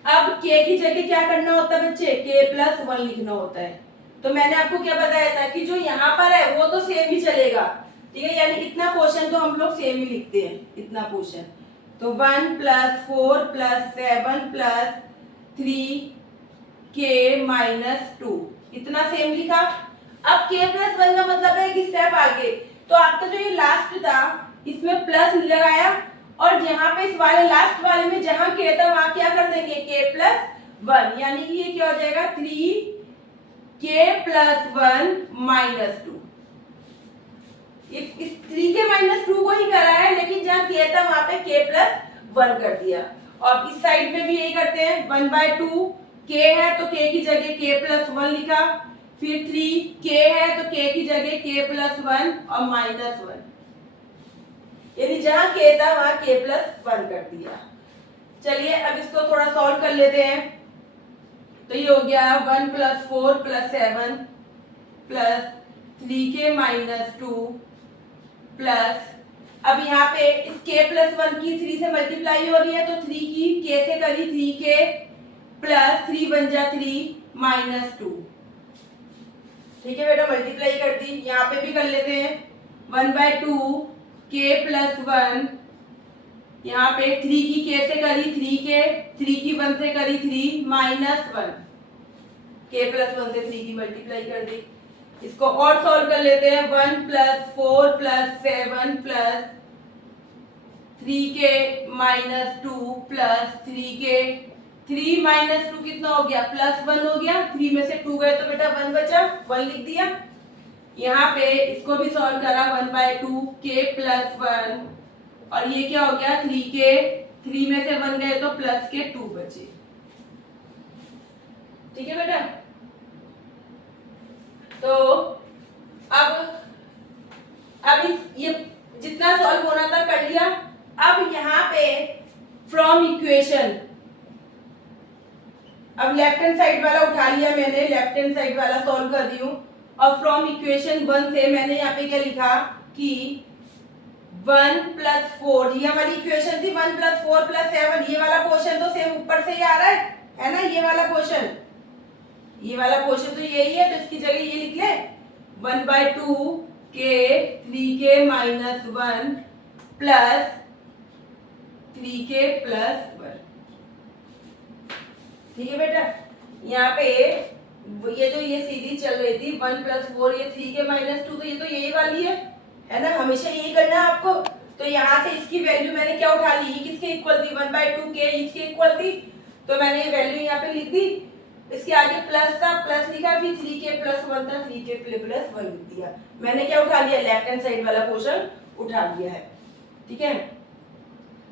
अब k की जगह क्या करना होता है बच्चे, k + 1 लिखना होता है। तो मैंने आपको क्या बताया था कि जो यहाँ पर है वो तो सेम ही चलेगा। ठीक है, यानी इतना पोर्शन तो हम लोग सेम ही लिखते हैं, इतना पोर्शन। तो 1 + 4 + 7 + 3k - 2, इतना सेम लिखा। अब k + 1 का मतलब है कि स्टेप आगे। तो आपका जो ये लास्ट था इसमें प्लस लगाया और यहाँ पे इस वाले लास्ट वाले में जहां k था वहां क्या कर देंगे, k + 1, यानी कि ये क्या हो जाएगा 3k + 1 - 2। इस 3k - 2 को ही करा है, लेकिन जहां k था वहां पे k + 1 कर दिया। और इस साइड में भी यही करते हैं, 1/2 k है तो k की जगह k + 1 लिखा, फिर 3k है तो k की जगह k + 1 और -1, यानी जहां k था वहां k + 1 कर दिया। चलिए अब इसको थोड़ा सॉल्व कर लेते हैं। तो ये हो गया 1 + 4 + 7 + 3k - 2 प्लस, अब यहाँ पे इस k + 1 की 3 से मल्टीप्लाई हो रही है तो 3 की k से करी 3k + 3 वन जा 3 - 2। ठीक है बेटा, मल्टीप्लाई कर दी। यहाँ पे भी कर लेते हैं 1/2 k + 1, यहाँ पे 3 की k से करी 3k, 3 की 1 से करी 3 - 1, k + 1 से 3 की मल्टीप्लाई कर दी। इसको और सॉल्व कर लेते हैं, 1 + 4 + 7 + 3k - 2 + 3k, 3 - 2 कितना हो गया, +1 हो गया। 3 में से 2 गए तो बेटा 1 बचा, 1 लिख दिया। यहाँ पे इसको भी सॉल्व करा, 1/2 k + 1, और ये क्या हो गया 3k, 3 में से 1 गए तो +2 बचे। ठीक है बेटा, तो अब ये जितना सॉल्व होना था कर लिया। अब यहाँ पे फ्रॉम इक्वेशन, अब लेफ्ट हैंड साइड वाला उठा लिया मैंने, लेफ्ट हैंड साइड वाला सॉल्व कर दी हूँ। और फ्रॉम इक्वेशन 1 से मैंने यहाँ पे क्या लिखा कि 1 + 4, ये हमारी इक्वेशन थी 1 + 4 + 7, ये वाला पोर्शन तो सेम ऊपर से ही आ रहा है ना, ये वाला पोर्शन, ये वाला पोर्शन तो यही है, तो इसकी जगह ये लिख ले 1/2 k 3k - 1 + 3k + 1। ठीक है बेटा, यहाँ पे ये जो ये सीरीज चल रही थी 1 + 4, ये 3k - 2, तो ये तो यही वाली है ना, हमेशा यही करना है आपको। तो यहाँ से इसकी वैल्यू मैंने क्या उठा ली, ये किसके इक्वल थी, 1/2 k इसके इक्वल थी, तो मैंने ये वैल्यू यहाँ पे लिख दी। इसके आगे प्लस था, प्लस लिखा, फिर 3k + 1 था, 3k + 1 लिख दिया। मैंने क्या उठा लिया, लेफ्ट हैंड साइड वाला पोर्शन उठा लिया है। ठीक है,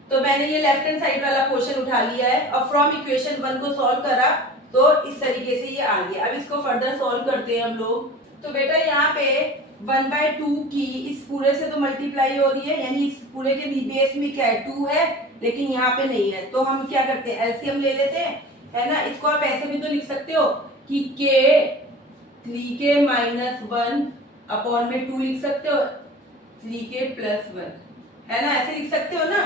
तो मैंने ये लेफ्ट हैंड साइड वाला क्वेश्चन उठा लिया है और फ्रॉम इक्वेशन 1 को सॉल्व करा तो इस तरीके से ये आ गया। अब इसको फर्दर सॉल्व करते हैं हम लोग। तो बेटा यहाँ पे 1/2 की इस पूरे से तो मल्टीप्लाई हो रही है, यानी इस पूरे के बेस में क्या है 2 है, लेकिन यहाँ पे नहीं है। तो हम क्या करते हैं एलसीएम ले लेते हैं, है ना। इसको आप ऐसे भी तो लिख सकते हो कि k 3k माइनस 1 अपॉन में 2 लिख सकते हो, 3k प्लस 1, है ना, ऐसे लिख सकते हो ना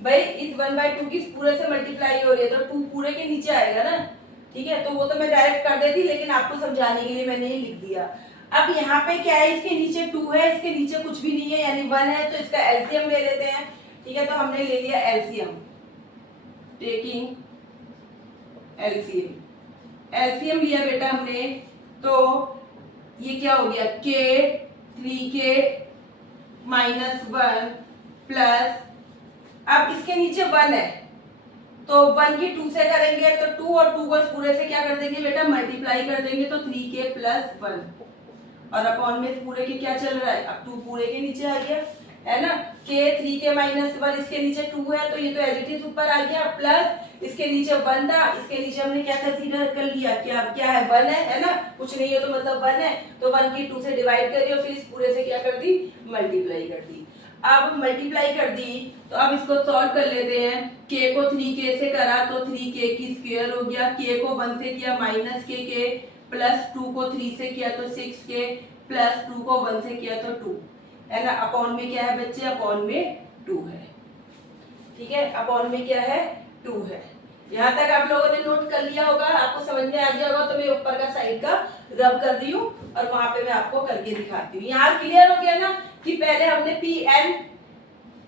भाई। इस 1/2 की पूरे से मल्टीप्लाई हो रही है तो 2 पूरे के नीचे आएगा ना, ठीक है। तो वो तो मैं डायरेक्ट कर देती, लेकिन आपको समझाने के लिए मैंने ये लिख दिया। अब यहाँ पे क्या है, इसके नीचे 2 है, इसके नीचे कुछ भी नहीं है यानी 1 है, तो इसका एलसीएम ले लेते हैं, ठीक है। तो हमने ले लिया एलसीएम, टेकिंग एलसीएम। एलसीएम लिया बेटा हमने, तो ये क्या हो गया k 3k माइनस 1 प्लस, अब इसके नीचे 1 है तो 1 की 2 से करेंगे तो 2 और 2 को इस पूरे से क्या कर देंगे बेटा मल्टीप्लाई कर देंगे, तो 3k प्लस 1 और अपॉन में इस पूरे के क्या चल रहा है, अब 2 पूरे के नीचे आ गया, है ना। k 3k माइनस 1 इसके नीचे 2 है तो ये तो एज इट इज ऊपर आ गया, प्लस इसके नीचे 1 था, इसके नीचे हमने क्या कंसीडर कर लिया, क्या है 1 है ना, कुछ नहीं है तो मतलब 1 है, तो 1 की 2 से डिवाइड करी और फिर इस पूरे से क्या कर दी मल्टीप्लाई कर दी। अब मल्टीप्लाई कर दी तो अब इसको सॉल्व कर लेते हैं। k को 3k से करा तो 3k की स्क्वायर हो गया, k को 1 से किया माइनस k प्लस 2 को 3 से किया तो 6k प्लस 2 को 1 से किया तो 2, है ना। अपॉन में क्या है बच्चे, अपॉन में 2 है, ठीक है। अपॉन में क्या है 2 है। यहाँ तक आप लोगों ने नोट कर लिया होगा, आपको समझ में आ गया होगा। तो मैं ऊपर का साइड का रब कर दी हूँ और वहां पे मैं आपको करके दिखाती हूँ। यहाँ क्लियर हो गया ना कि पहले हमने पी एन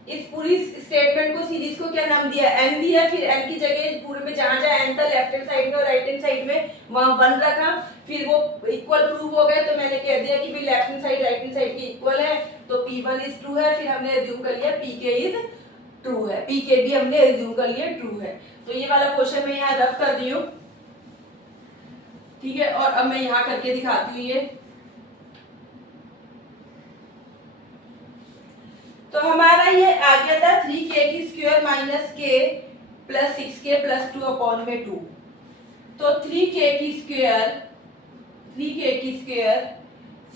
इस पूरी स्टेटमेंट को सीरीज को क्या नाम दिया एन दिया, फिर एन की जगह पूरे में जहां जहां एन था लेफ्ट हैंड साइड में और राइट हैंड साइड में वहां 1 रखा, फिर वो इक्वल प्रूव हो गए तो मैंने कह दिया कि भाई left hand side right hand side की इक्वल है तो p1 इज ट्रू है, फिर हमने एज्यूम कर लिया pk इज ट्रू है, pk भी हमने एज्यूम कर लिया ट्रू है। तो ये वाला क्वेश्चन मैं यहाँ रब कर दी हूँ, ठीक है। और अब मैं यहाँ करके दिखाती हूँ ये। तो हमारा ये आ गया था 3k की square minus k plus 6k plus 2 upon में 2। तो 3k की स्क्वायर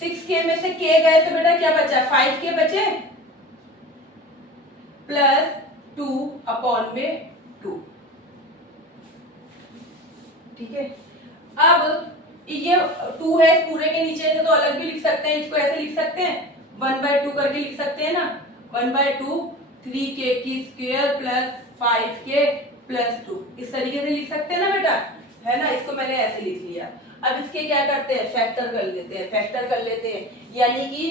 6k में से k गए तो बेटा क्या बचा 5k बचे प्लस 2 अपॉन में 2, ठीक है। अब ये 2 है पूरे के नीचे से तो अलग भी लिख सकते हैं, इसको ऐसे लिख सकते हैं 1/2 करके लिख सकते हैं ना, 1/2 3k की स्क्वायर प्लस 5k प्लस 2, इस तरीके से लिख सकते हैं ना बेटा, है ना। इसको मैंने ऐसे लिख लिया। अब इसके क्या करते हैं फैक्टर कर लेते हैं, यानी कि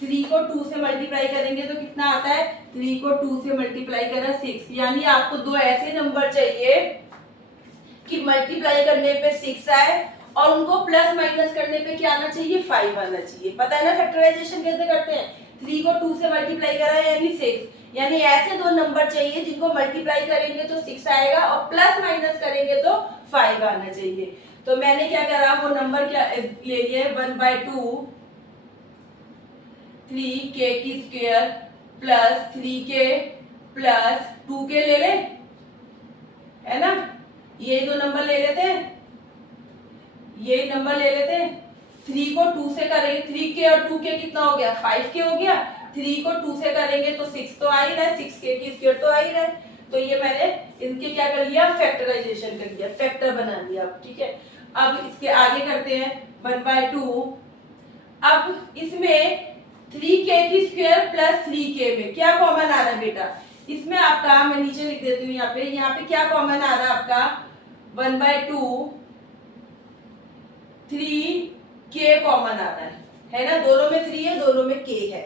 3 को 2 से मल्टीप्लाई करेंगे तो कितना आता है, 3 को 2 से मल्टीप्लाई करा 6, यानी आपको दो ऐसे नंबर चाहिए कि मल्टीप्लाई करने पे 6 आए और उनको प्लस माइनस करने पे क्या आना चाहिए 5 आना चाहिए। पता है ना फैक्टराइजेशन कैसे करते हैं, 3 को 2 से मल्टीप्लाई करा यानी 6, यानी ऐसे दो नंबर चाहिए जिनको मल्टीप्लाई करेंगे तो 6 आएगा और प्लस माइनस करेंगे तो 5 आना चाहिए। तो मैंने क्या करा वो नंबर क्या ले लिया 1/2 3k की square plus 3k plus 2k ले ले, है ना। यही दो नंबर ले लेते हैं, यही नंबर ले लेते हैं। 3 को 2 से करेंगे 3k और 2k कितना हो गया 5k हो गया, 3 को 2 से करेंगे तो 6 तो आ ही रहा है, 6k की स्क्वायर तो आ ही रहा है। तो ये मैंने इनके क्या कर लिया फैक्टराइजेशन कर लिया, फैक्टर बना लिया, ठीक है। अब इसके आगे करते हैं 1/2। अब इसमें 3k की स्क्वायर प्लस 3k में क्या कॉमन आ रहा है बेटा, इसमें आपका मैं नीचे लिख देती हूँ, यहाँ पे क्या कॉमन आ रहा है आपका 1/2 3k कॉमन आ रहा है ना, दोनों में 3 है दोनों में k है।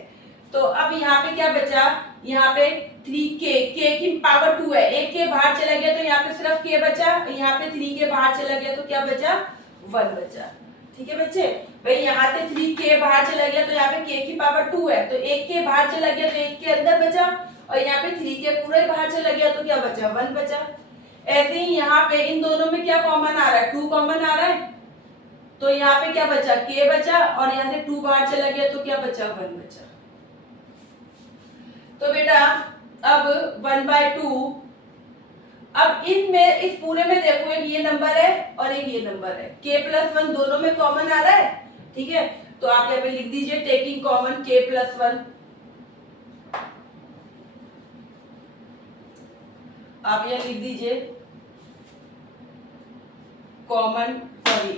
तो अब यहाँ पे क्या बचा, यहाँ पे 3k k की पावर 2 है, एक k बाहर चला गया तो यहाँ पे सिर्फ k बचा, यहाँ पे 3k बाहर चला गया तो क्या बचा 1 बचा, ठीक है बच्चे। भाई यहाँ से 3k बाहर चला गया तो यहाँ पे k की पावर 2 है तो एक k बाहर चला गया तो एक k अंदर बचा और यहाँ पे 3k पूरा ही बाहर चला गया तो क्या बचा 1 बचा। ऐसे ही यहाँ पे इन दोनों में क्या कॉमन आ रहा है 2 कॉमन आ रहा है तो यहाँ पे क्या बचा k बचा और यहाँ से 2 बाहर चला गया तो क्या बचा 1 बचा। तो बेटा अब 1/2, अब इनमें इस पूरे में देखो एक ये नंबर है और एक ये नंबर है, k+1 दोनों में कॉमन आ रहा है, ठीक है। तो आप यहाँ पे लिख दीजिए टेकिंग कॉमन k+1, आप यहाँ लिख दीजिए common, sorry,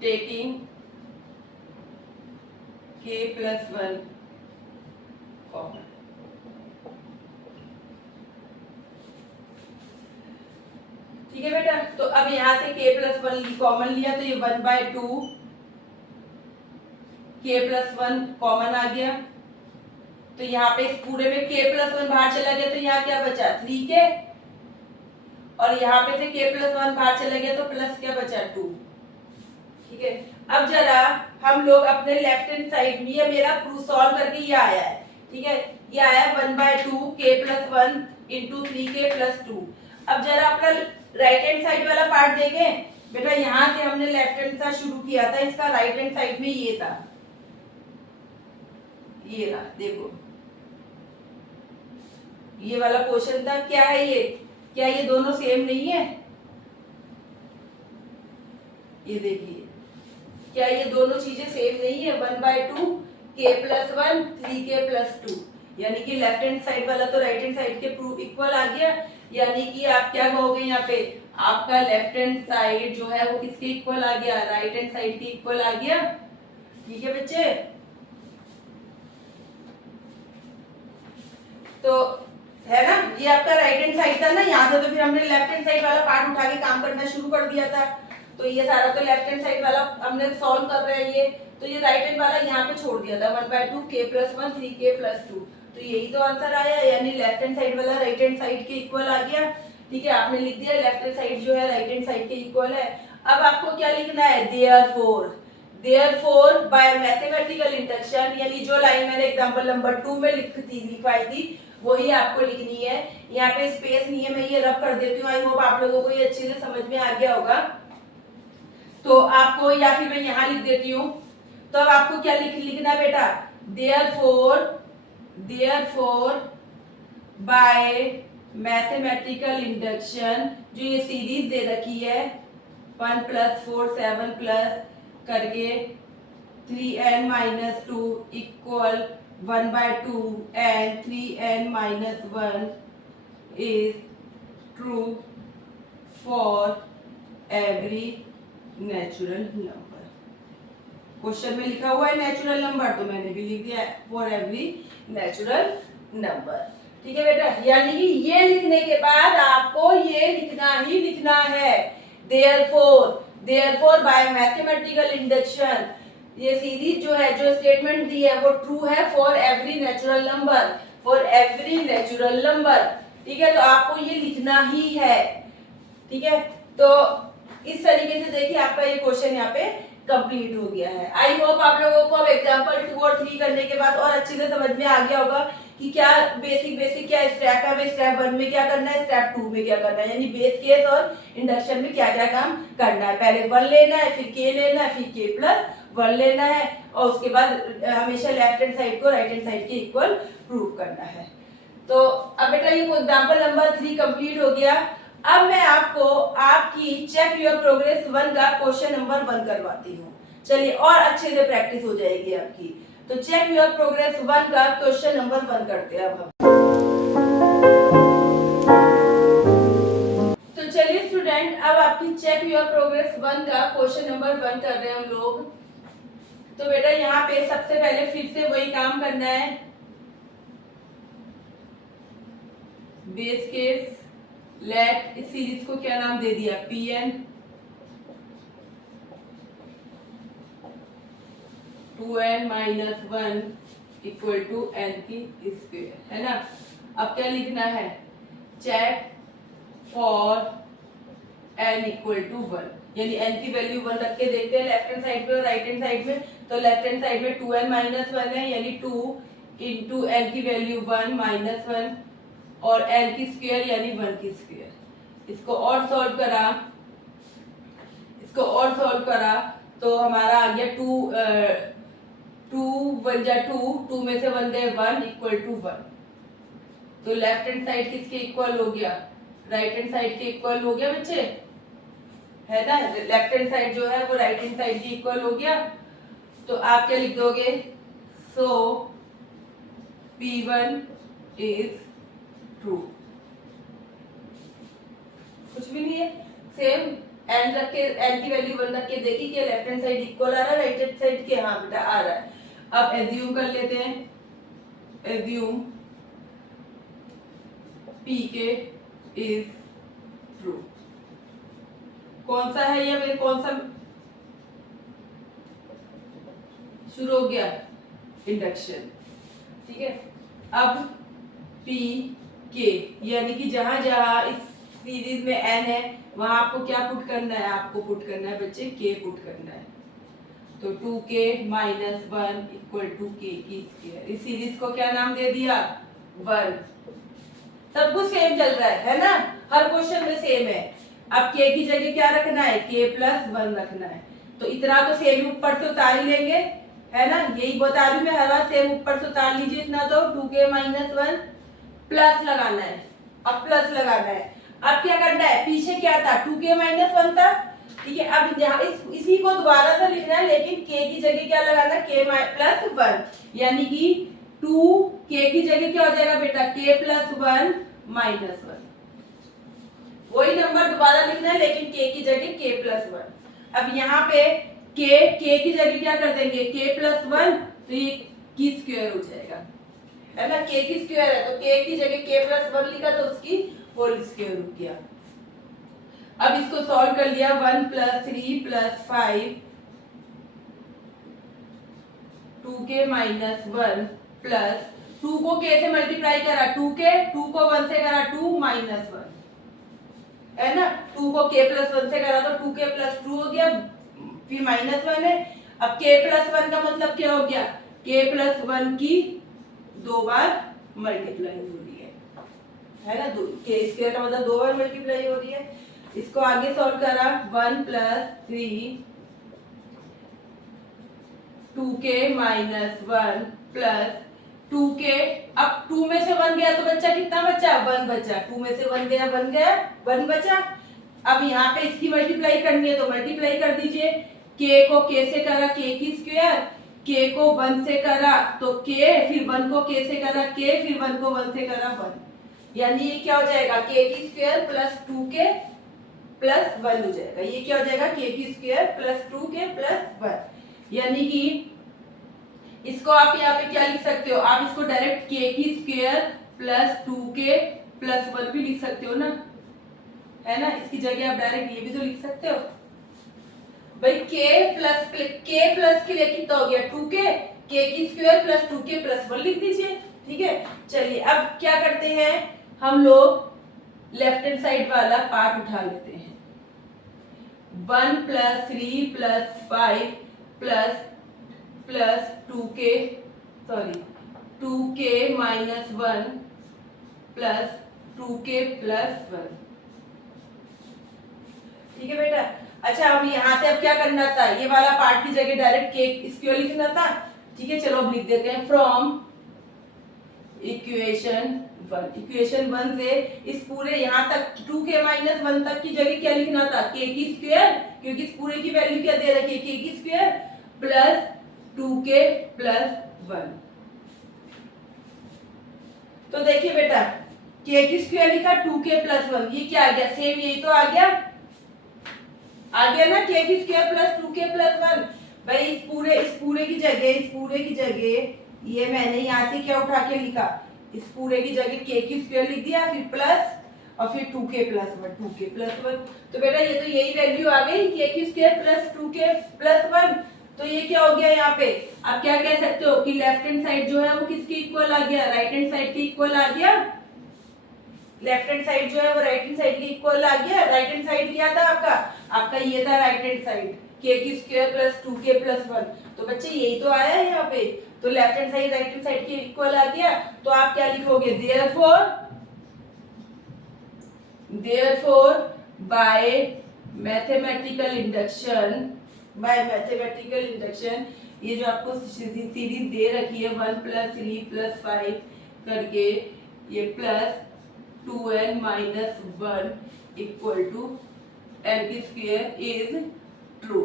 taking k+1 common. ठीक है बेटा, तो अब यहां से k+1 कॉमन लिया तो ये 1/2 k+1 कॉमन आ गया, तो यहाँ पे इस पूरे में k+1 बाहर चला गया, तो यहाँ क्या बचा 3k, और यहाँ पे से k+1 बाहर चला गया तो प्लस क्या बचा 2। ठीक है, अब जरा हम लोग अपने लेफ्ट हैंड साइड में, ये मेरा प्रूफ सॉल्व करके ये आया है, ठीक है, ये आया 1/2 k+1 इंटू 3k+2। अब जरा अपना राइट हैंड साइड वाला पार्ट देखें बेटा, यहां से हमने लेफ्ट हैंड साइड शुरू किया था, इसका राइट हैंड साइड में ये था, ये रहा, देखो ये वाला क्वेश्चन था, क्या है ये, क्या ये दोनों सेम नहीं है, ये देखिए क्या ये दोनों चीजें सेम नहीं है, 1/2 k+1 3k+2, यानी कि लेफ्ट हैंड साइड वाला तो राइट हैंड साइड के प्रूफ इक्वल आ गया, यानी कि आप क्या कहोगे यहाँ पे, आपका लेफ्ट हैंड साइड जो है वो किसके इक्वल आ गया, राइट हैंड साइड के इक्वल आ गया। ठीक है बच्चे, तो है ना, ये आपका राइट हैंड साइड था ना, यहाँ से तो फिर हमने लेफ्ट हैंड साइड वाला पार्ट उठा के काम करना शुरू कर दिया था, तो ये सारा तो लेफ्ट हैंड साइड वाला हमने सॉल्व कर रहे हैं ये, तो ये राइट हैंड वाला यहाँ पे छोड़ दिया था 1/2 k+1 3k+2, तो यही तो आंसर आया, यानी लेफ्ट हैंड साइड वाला राइट हैंड साइड के इक्वल आ गया। ठीक है, आपने लिख दिया लेफ्ट हैंड साइड जो है राइट हैंड साइड के इक्वल है। अब आपको क्या लिखना है, देयरफॉर बाय मैथमेटिकल इंडक्शन, यानी जो लाइन मैंने एग्जांपल नंबर 2 में लिखवाई थी वही आपको लिखनी है। यहाँ पे स्पेस नहीं है, मैं ये रब कर देती हूँ, आई होप आप लोगों को ये अच्छे से समझ में आ गया होगा। तो आपको, या फिर मैं यहाँ लिख देती हूँ, तो अब आपको क्या लिखना है बेटा, देयरफॉर बाय मैथमेटिकल इंडक्शन, जो ये सीरीज दे रखी है 1 + 4 7 प्लस करके 3n-2 equal 1/2 and 3n-1 is true for every natural number. Question में लिखा हुआ है नेचुरल नंबर, तो मैंने भी लिख दिया फॉर एवरी नेचुरल नंबर। ठीक है बेटा, यानी कि ये लिखने के बाद आपको ये लिखना ही लिखना है, देयरफॉर बाय मैथमेटिकल इंडक्शन, ये सीरीज जो है, जो स्टेटमेंट दी है वो ट्रू है फॉर एवरी नेचुरल नंबर, ठीक है, तो आपको ये लिखना ही है। ठीक है, तो इस तरीके से देखिए आपका ये क्वेश्चन यहाँ पे कंप्लीट हो गया है। आई होप आप लोगों को अब एग्जांपल 2 और 3 करने के बाद और अच्छे से समझ में आ गया होगा कि क्या बेसिक क्या स्टेप है, स्टेप 1 में क्या करना है, स्टेप 2 में क्या करना है, यानी बेस केस और इंडक्शन में क्या क्या काम करना है। पहले 1 लेना है, फिर k लेना है, फिर k+1 लेना है, और उसके बाद हमेशा लेफ्ट हैंड साइड को राइट हैंड साइड के इक्वल प्रूव करना है। तो अब बेटा ये एग्जांपल नंबर 3 कंप्लीट हो गया। अब मैं आपको आपकी चेक योर प्रोग्रेस 1 का क्वेश्चन नंबर 1 करवाती हूँ। चलिए, और अच्छे से प्रैक्टिस हो जाएगी आपकी। तो चेक योर प्रोग्रेस 1 का क्वेश्चन नंबर 1 करते हैं अब हम। तो चलिए स्टूडेंट, अब आपकी चेक योर प्रोग्रेस 1 का क्वेश्चन नंबर 1 कर रहे हैं हम लोग। तो बेटा यहाँ पे सबसे पहले फिर से वही काम करना है, बेस केस लेट, इस सीरीज को क्या नाम दे दिया, Pn 2n-1 equal to n की स्क्वायर, है ना। अब क्या लिखना है, check for n equal to 1, यानी n की वैल्यू 1 रख के देखते हैं लेफ्ट हैंड साइड पे और राइट हैंड साइड में। तो लेफ्ट हैंड साइड में 2n-1 है, यानी 2 इंटू n की वैल्यू 1 -1 और n की स्क्वायर यानी 1 की स्क्वायर। इसको और सॉल्व करा तो हमारा आ गया 2 1 जा 2 में से 1 गए 1 इक्वल टू 1। तो लेफ्ट हैंड साइड किसके इक्वल हो गया, राइट हैंड साइड के इक्वल हो गया बच्चे, है ना। लेफ्ट हैंड साइड जो है वो राइट हैंड साइड के इक्वल हो गया। तो आप क्या लिख दोगे, सो P1 इज ट्रू। कुछ भी नहीं है, सेम एन रख के, एन की वैल्यू 1 रख के देखी कि लेफ्ट हैंड साइड इक्वल आ रहा है राइट हैंड साइड के, हाँ बेटा आ रहा है। अब एज्यूम कर लेते हैं, एज्यूम पीके इज ट्रू। कौन सा है ये, कौन सा शुरू हो गया, इंडक्शन, ठीक है। अब पी के यानी कि जहां जहां इस सीरीज में एन है वहां आपको क्या पुट करना है, आपको पुट करना है बच्चे के पुट करना है। तो 2k माइनस 1 इक्वल टू के की स्क्वायर। इस सीरीज को क्या नाम दे दिया, 1। सब कुछ सेम चल रहा है ना, हर क्वेश्चन में सेम है। अब k की जगह क्या रखना है, k प्लस 1 रखना है। तो इतना तो सेम ऊपर से उतार ही लेंगे, है ना, यही बता रही हूँ मैं, हर बार सेम ऊपर से उतार लीजिए इतना। तो 2k माइनस 1 प्लस लगाना है, अब प्लस लगाना है। अब क्या करना है, पीछे क्या था, 2k माइनस 1 था, ठीक है। अब यहाँ इसी को दोबारा से लिखना है, लेकिन k की जगह क्या लगाना है, k प्लस 1, यानी कि 2k की जगह क्या हो जाएगा बेटा, k प्लस 1 माइनस 1। वही नंबर दोबारा लिखना है, लेकिन k की जगह k प्लस 1। अब यहाँ पे k की जगह क्या कर देंगे, k प्लस 1, तो ये की स्क्वायर हो जाएगा, है ना, k की स्क्वायर है तो k की जगह k प्लस 1 लिखा तो उसकी होल स्क्वायर हो गया। अब इसको सॉल्व कर लिया, 1 plus 3 plus 5 2k minus 1 plus 2 को k से मल्टीप्लाई करा 2k, 2 को 1 से करा 2 माइनस 1, है ना। 2 को k प्लस 1 से करा तो 2k प्लस 2 हो गया, फिर माइनस 1 है। अब k प्लस 1 का मतलब क्या हो गया, k प्लस 1 की 2 बार मल्टीप्लाई हो रही है ना, k स्क्वायर का मतलब 2 बार मल्टीप्लाई हो रही है। इसको आगे सॉल्व करा, 1 plus 3 2k minus 1 plus 2k, अब 2 में से 1 गया तो बच्चा कितना बचा, 1 बचा। 2 में से 1 गया 1 गया 1 बचा। अब यहाँ पे इसकी मल्टीप्लाई करनी है तो मल्टीप्लाई कर दीजिए, k को k से करा k की स्क्वायर, k को 1 से करा तो k, फिर 1 को k से करा k, फिर 1 को 1 से करा 1, यानी ये क्या हो जाएगा, k की स्क्वायर प्लस 2k प्लस 1 हो जाएगा। ये क्या हो जाएगा, k की स्क्वायर प्लस 2k प्लस 1, यानी कि इसको आप यहाँ पे क्या लिख सकते हो, आप इसको डायरेक्ट k की स्क्वायर प्लस 2k प्लस 1 भी लिख सकते हो ना, है ना। इसकी जगह आप डायरेक्ट ये भी तो लिख सकते हो भाई, k प्लस के लिए कितना हो गया 2k, k की स्क्वायर प्लस 2k प्लस 1 लिख दीजिए, ठीक है। चलिए अब क्या करते हैं, हम लोग लेफ्ट हैंड साइड वाला पार्ट उठा लेते हैं। 1 plus 3 plus 5 plus 2k minus 1 plus 2k plus 1, ठीक है बेटा। अच्छा अब यहाँ से अब क्या करना था, ये वाला पार्ट की जगह डायरेक्ट k स्क्वायर लिखना था, ठीक है। चलो अब लिख देते हैं, फ्रॉम इक्वेशन 1 से इस पूरे यहाँ तक 2k माइनस 1 तक की जगह क्या लिखना था, k की स्क्वायर, क्योंकि इस पूरे की वैल्यू क्या दे रखी है, k की स्क्वायर प्लस 2k प्लस 1। तो देखिए बेटा, k की स्क्वायर लिखा 2k प्लस 1, ये क्या आ गया, सेम यही तो आ गया ना, k की स्क्वायर प्लस 2k प्लस 1। भाई इस पूरे की जगह ये मैंने यहाँ से क्या उठा के लिखा, इस पूरे की जगह k की स्क्वायर लिख दिया, फिर प्लस और फिर 2k प्लस 1। तो बेटा ये तो यही वैल्यू आ गई, k की स्क्वायर प्लस 2k प्लस 1। तो ये क्या हो गया, यहाँ पे आप क्या कह सकते हो कि लेफ्ट हैंड साइड जो है वो किसके इक्वल आ गया, राइट हैंड साइड के इक्वल आ गया। लेफ्ट हैंड साइड जो है वो राइट हैंड साइड के इक्वल आ गया। राइट हैंड साइड क्या था आपका ये था राइट हैंड साइड, k की स्क्वायर प्लस 2k प्लस 1। तो बच्चे यही तो आया है यहाँ पे, तो left hand side right hand side के इक्वल आ गया। तो आप क्या लिखोगे, देयरफॉर बाय मैथमेटिकल इंडक्शन, ये जो आपको सीरीज दे रखी है 1 प्लस 3 प्लस 5 करके, ये plus 2n minus 1 equal to n की स्क्वायर इज ट्रू।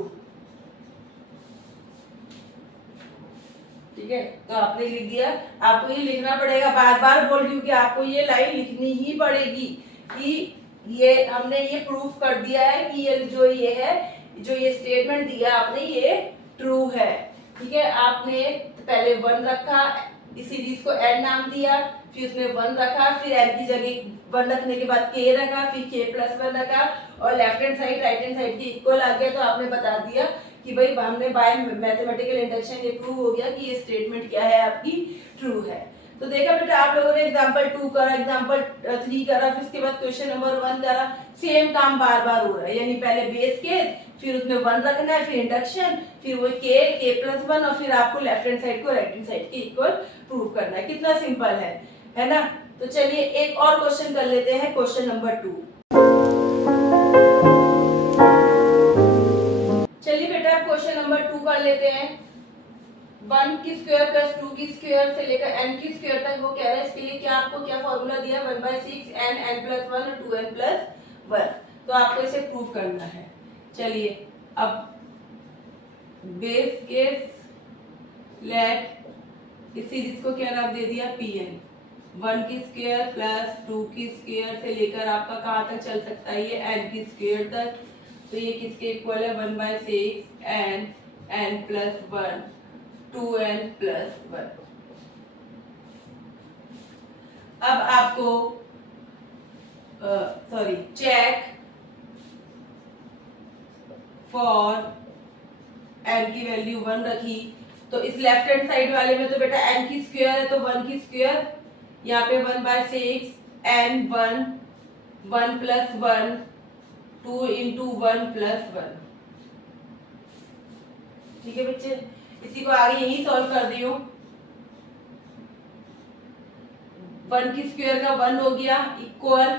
ठीक है, तो आपने लिख दिया। आपको ये लिखना पड़ेगा, बार बार बोल रही हूँ कि आपको ये लाइन लिखनी ही पड़ेगी कि ये हमने ये प्रूफ कर दिया है कि ये जो ये स्टेटमेंट दिया आपने ये ट्रू है। ठीक है, आपने पहले 1 रखा, इस सीरीज को n नाम दिया, फिर उसमें 1 रखा, फिर n की जगह 1 रखने के बाद k रखा, फिर k प्लस 1 रखा और left hand side right hand side के इक्वल आ गया। तो आपने बता दिया कि भाई हमने बाय मैथमेटिकल इंडक्शन ये प्रूव हो गया कि ये स्टेटमेंट क्या है, आपकी ट्रू है। तो देखा बेटा, आप लोगों ने एग्जांपल 2 करा, एग्जांपल 3 करा, फिर उसके बाद क्वेश्चन नंबर 1 करा। सेम काम बार बार हो रहा है, यानी पहले बेस केस, फिर उसमें 1 रखना है, फिर इंडक्शन, फिर वो k प्लस 1 और फिर आपको लेफ्ट हैंड साइड को राइट हैंड साइड के इक्वल प्रूव करना है। कितना सिंपल है ना। तो चलिए एक और क्वेश्चन कर लेते हैं, क्वेश्चन नंबर 2। चलिए बेटा क्वेश्चन नंबर 2 कर लेते हैं। 1 की स्क्वायर प्लस 2 की स्क्वायर से लेकर n की स्क्वायर तक वो कह रहा है। इसके लिए क्या आपको क्या फॉर्मूला दिया, 1/6 n प्लस 1 और 2n प्लस 1। तो आपको इसे प्रूव करना है। चलिए अब बेस केस लेट इस सीरीज को क्या नाम दे दिया, pn। 1 की स्क्वायर प्लस 2 की स्क्वायर से लेकर आपका कहाँ तक चल सकता है, ये n की स्क्वायर तक। तो ये किसके इक्वल है, 1/6 n प्लस 1 2n प्लस 1। अब आपको चेक फॉर n की वैल्यू 1 रखी, तो इस लेफ्ट हैंड साइड वाले में तो बेटा n की स्क्वायर है, तो 1 की स्क्वायर, यहाँ पे 1/6 n 1 प्लस 1 2 इंटू 1 प्लस 1। ठीक है बच्चे, इसी को आगे यही सॉल्व कर दियो। 1 की स्क्वायर का 1 हो गया इक्वल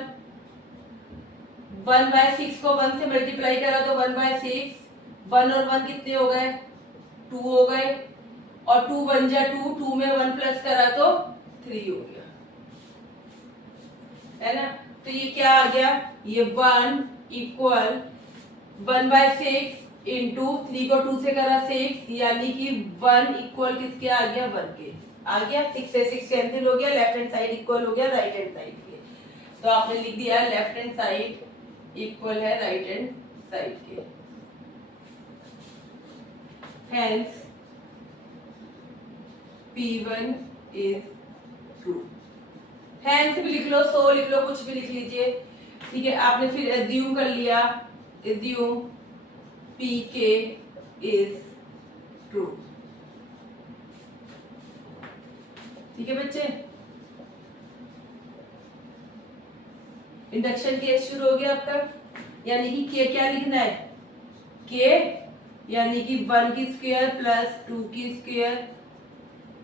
1/6 को 1 से मल्टीप्लाई करा तो 1/6, 1 और 1 कितने हो गए, 2 हो गए, और 2 1 जा 2, 2 में 1 प्लस करा तो 3 हो गया, है ना। तो ये क्या आ गया, ये 1 इक्वल 1/6 इंटू 3 को 2 से करा 6, यानी कि 1 इक्वल किसके आ गया, 1 के आ गया। 6 से 6 कैंसिल हो गया, लेफ्ट हैंड साइड इक्वल हो गया राइट हैंड साइड के। तो आपने लिख दिया लेफ्ट हैंड साइड इक्वल है राइट हैंड साइड के। Hence P1 is true. Hence भी लिख लो, सो लिख लो, कुछ भी लिख लीजिए। ठीक है, आपने फिर एज्यूम कर लिया, एज्यूम PK इज ट्रू। ठीक है बच्चे, इंडक्शन केस शुरू हो गया आपका। यानी कि K क्या लिखना है, K यानी कि 1 की स्क्वायर प्लस 2 की स्क्वायर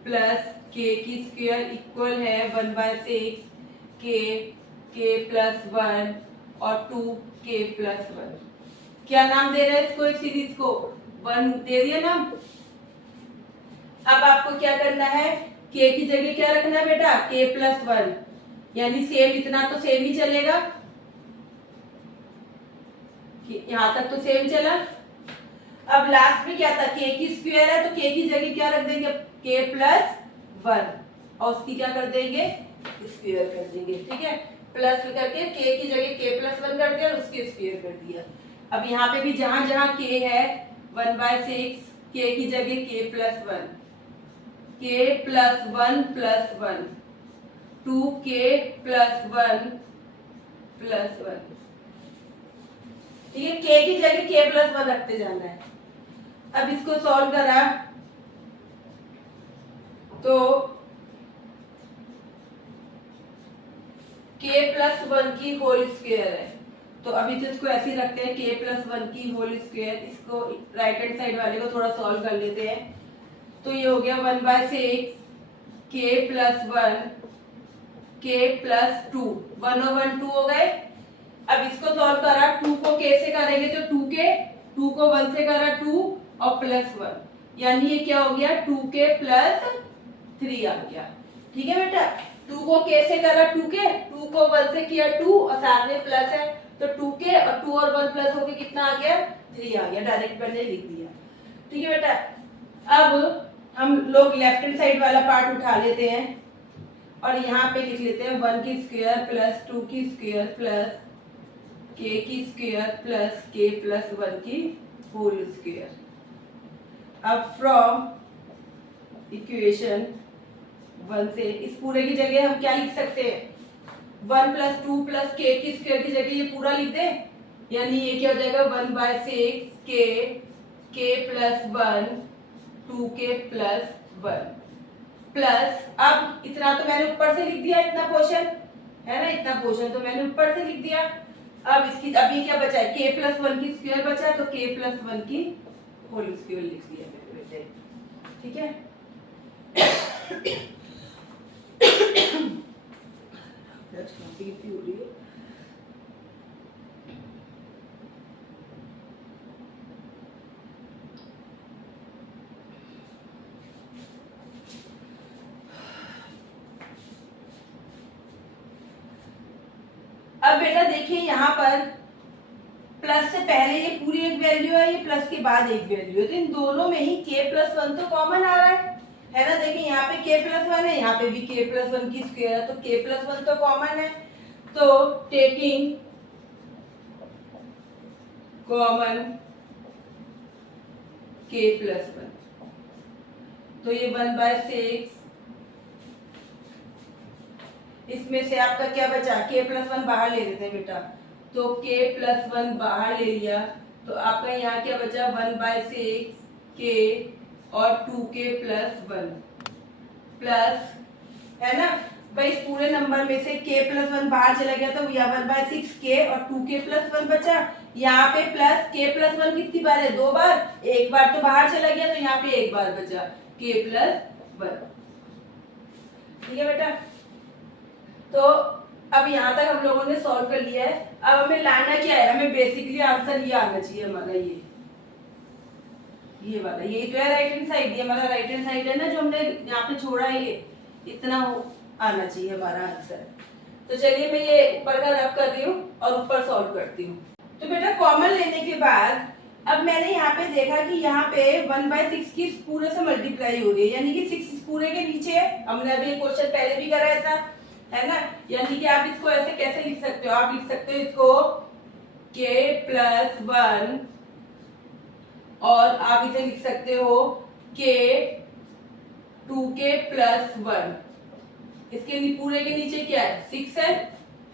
प्लस K की स्क्वायर इक्वल है 1/6 K प्लस 1 और 2K प्लस 1। क्या नाम दे रहे हैं इसको, इस सीरीज को 1 दे दिया नाम। अब आपको क्या करना है, K की जगह क्या रखना है बेटा, K प्लस 1, यानी सेम, इतना तो सेम ही चलेगा, यहां तक तो सेम चला। अब लास्ट में क्या था, K की स्क्वायर है, तो K की जगह क्या रख देंगे, K प्लस 1 और उसकी क्या कर देंगे, स्क्वायर कर देंगे। ठीक है, प्लस करके K की जगह K प्लस 1 कर दिया और उसकी स्क्वायर कर दिया। अब यहाँ पे भी जहां जहां K है 1/6, K की जगह K plus 1, K plus 1 plus 1, 2K plus 1 plus 1। ठीक है, K की जगह K प्लस 1 रखते जाना है। अब इसको सॉल्व करा तो K प्लस 1 की होल स्क्वायर है, तो अभी तो इसको ऐसे ही रखते हैं, K प्लस 1 की होल स्क्वायर। इसको राइट हैंड साइड वाले को थोड़ा सॉल्व कर लेते हैं। तो ये हो गया 1/6 K प्लस 1 K प्लस 2, 1 और 1 2 हो गए। अब इसको सॉल्व करा, 2 को K से करेंगे तो 2K, 2 को 1 से करा 2 और प्लस 1, यानी ये क्या हो गया 2K प्लस 3 आ गया। ठीक है बेटा, 2 को k से करा 2k, 2 को 1 से किया 2 और साथ में प्लस है तो 2k और 2 और 1 प्लस होके कितना आ गया 3 आ गया। डायरेक्ट मैंने लिख दिया। ठीक है बेटा, अब हम लोग लेफ्ट हैंड साइड वाला पार्ट उठा लेते हैं और यहाँ पे लिख लेते हैं 1 की स्क्वायर प्लस 2 की स्क्वायर प्लस k की स्क्वायर प्लस k प्लस 1 की होल स्क्वायर। अब फ्रॉम इक्वेशन 1 से इस पूरे की जगह हम क्या लिख सकते हैं 1 प्लस 2 प्लस k की स्क्वायर की जगह ये पूरा लिख दें, यानी ये क्या हो जाएगा 1/6 k plus 1 2k plus 1 plus, अब इतना तो मैंने ऊपर से लिख दिया, इतना पोर्शन है ना, इतना पोर्शन तो मैंने ऊपर से लिख दिया। अब इसकी अभी क्या बचा है k प्लस 1 की स्क्वायर बचा तो k प्लस 1 की होल स्क्वायर लिख दिया मैंने बेटे। ठीक है कितनी हो रही है। अब बेटा देखिए यहाँ पर प्लस से पहले ये पूरी एक वैल्यू है, ये प्लस के बाद एक वैल्यू है, तो इन दोनों में ही k प्लस 1 तो कॉमन आ रहा है ना। देखिए यहाँ पे k प्लस 1 है, यहाँ पे भी k प्लस 1 की स्क्वायर है तो k प्लस 1 तो कॉमन है। तो टेकिंग कॉमन k प्लस 1 तो ये 1/6, इसमें से आपका क्या बचा k प्लस 1 बाहर ले लेते हैं बेटा, तो k प्लस 1 बाहर ले लिया तो आपका यहाँ क्या बचा 1/6 k और 2k प्लस 1 प्लस, है ना भाई, इस पूरे नंबर में से k प्लस 1 बाहर चला गया तो यह 1/6 k और 2k प्लस 1 बचा। यहाँ पे प्लस k प्लस 1 कितनी बार है 2 बार, एक बार तो बाहर चला गया तो यहाँ पे एक बार बचा k प्लस 1। ठीक है बेटा, तो अब यहाँ तक हम लोगों ने सॉल्व कर लिया है। अब हमें लाना क्या है, हमें बेसिकली आंसर ये आना चाहिए हमारा, ये वाला, यही तो है राइट हैंड साइड, ये हमारा राइट हैंड साइड है ना जो हमने यहाँ पे छोड़ा है, ये इतना आना चाहिए हमारा आंसर। तो चलिए मैं ये ऊपर का रफ कर रही हूँ और ऊपर सॉल्व करती हूँ। तो बेटा कॉमन लेने के बाद अब मैंने यहाँ पे देखा कि यहाँ पे 1/6 की पूरे से मल्टीप्लाई हो रही है, यानी कि 6 पूरे के नीचे है। हमने अभी क्वेश्चन पहले भी करा ऐसा, है ना, यानी कि आप इसको ऐसे कैसे लिख सकते हो, आप लिख सकते हो इसको k प्लस 1 और आप इसे लिख सकते हो k 2k प्लस 1। इसके पूरे के नीचे क्या है 6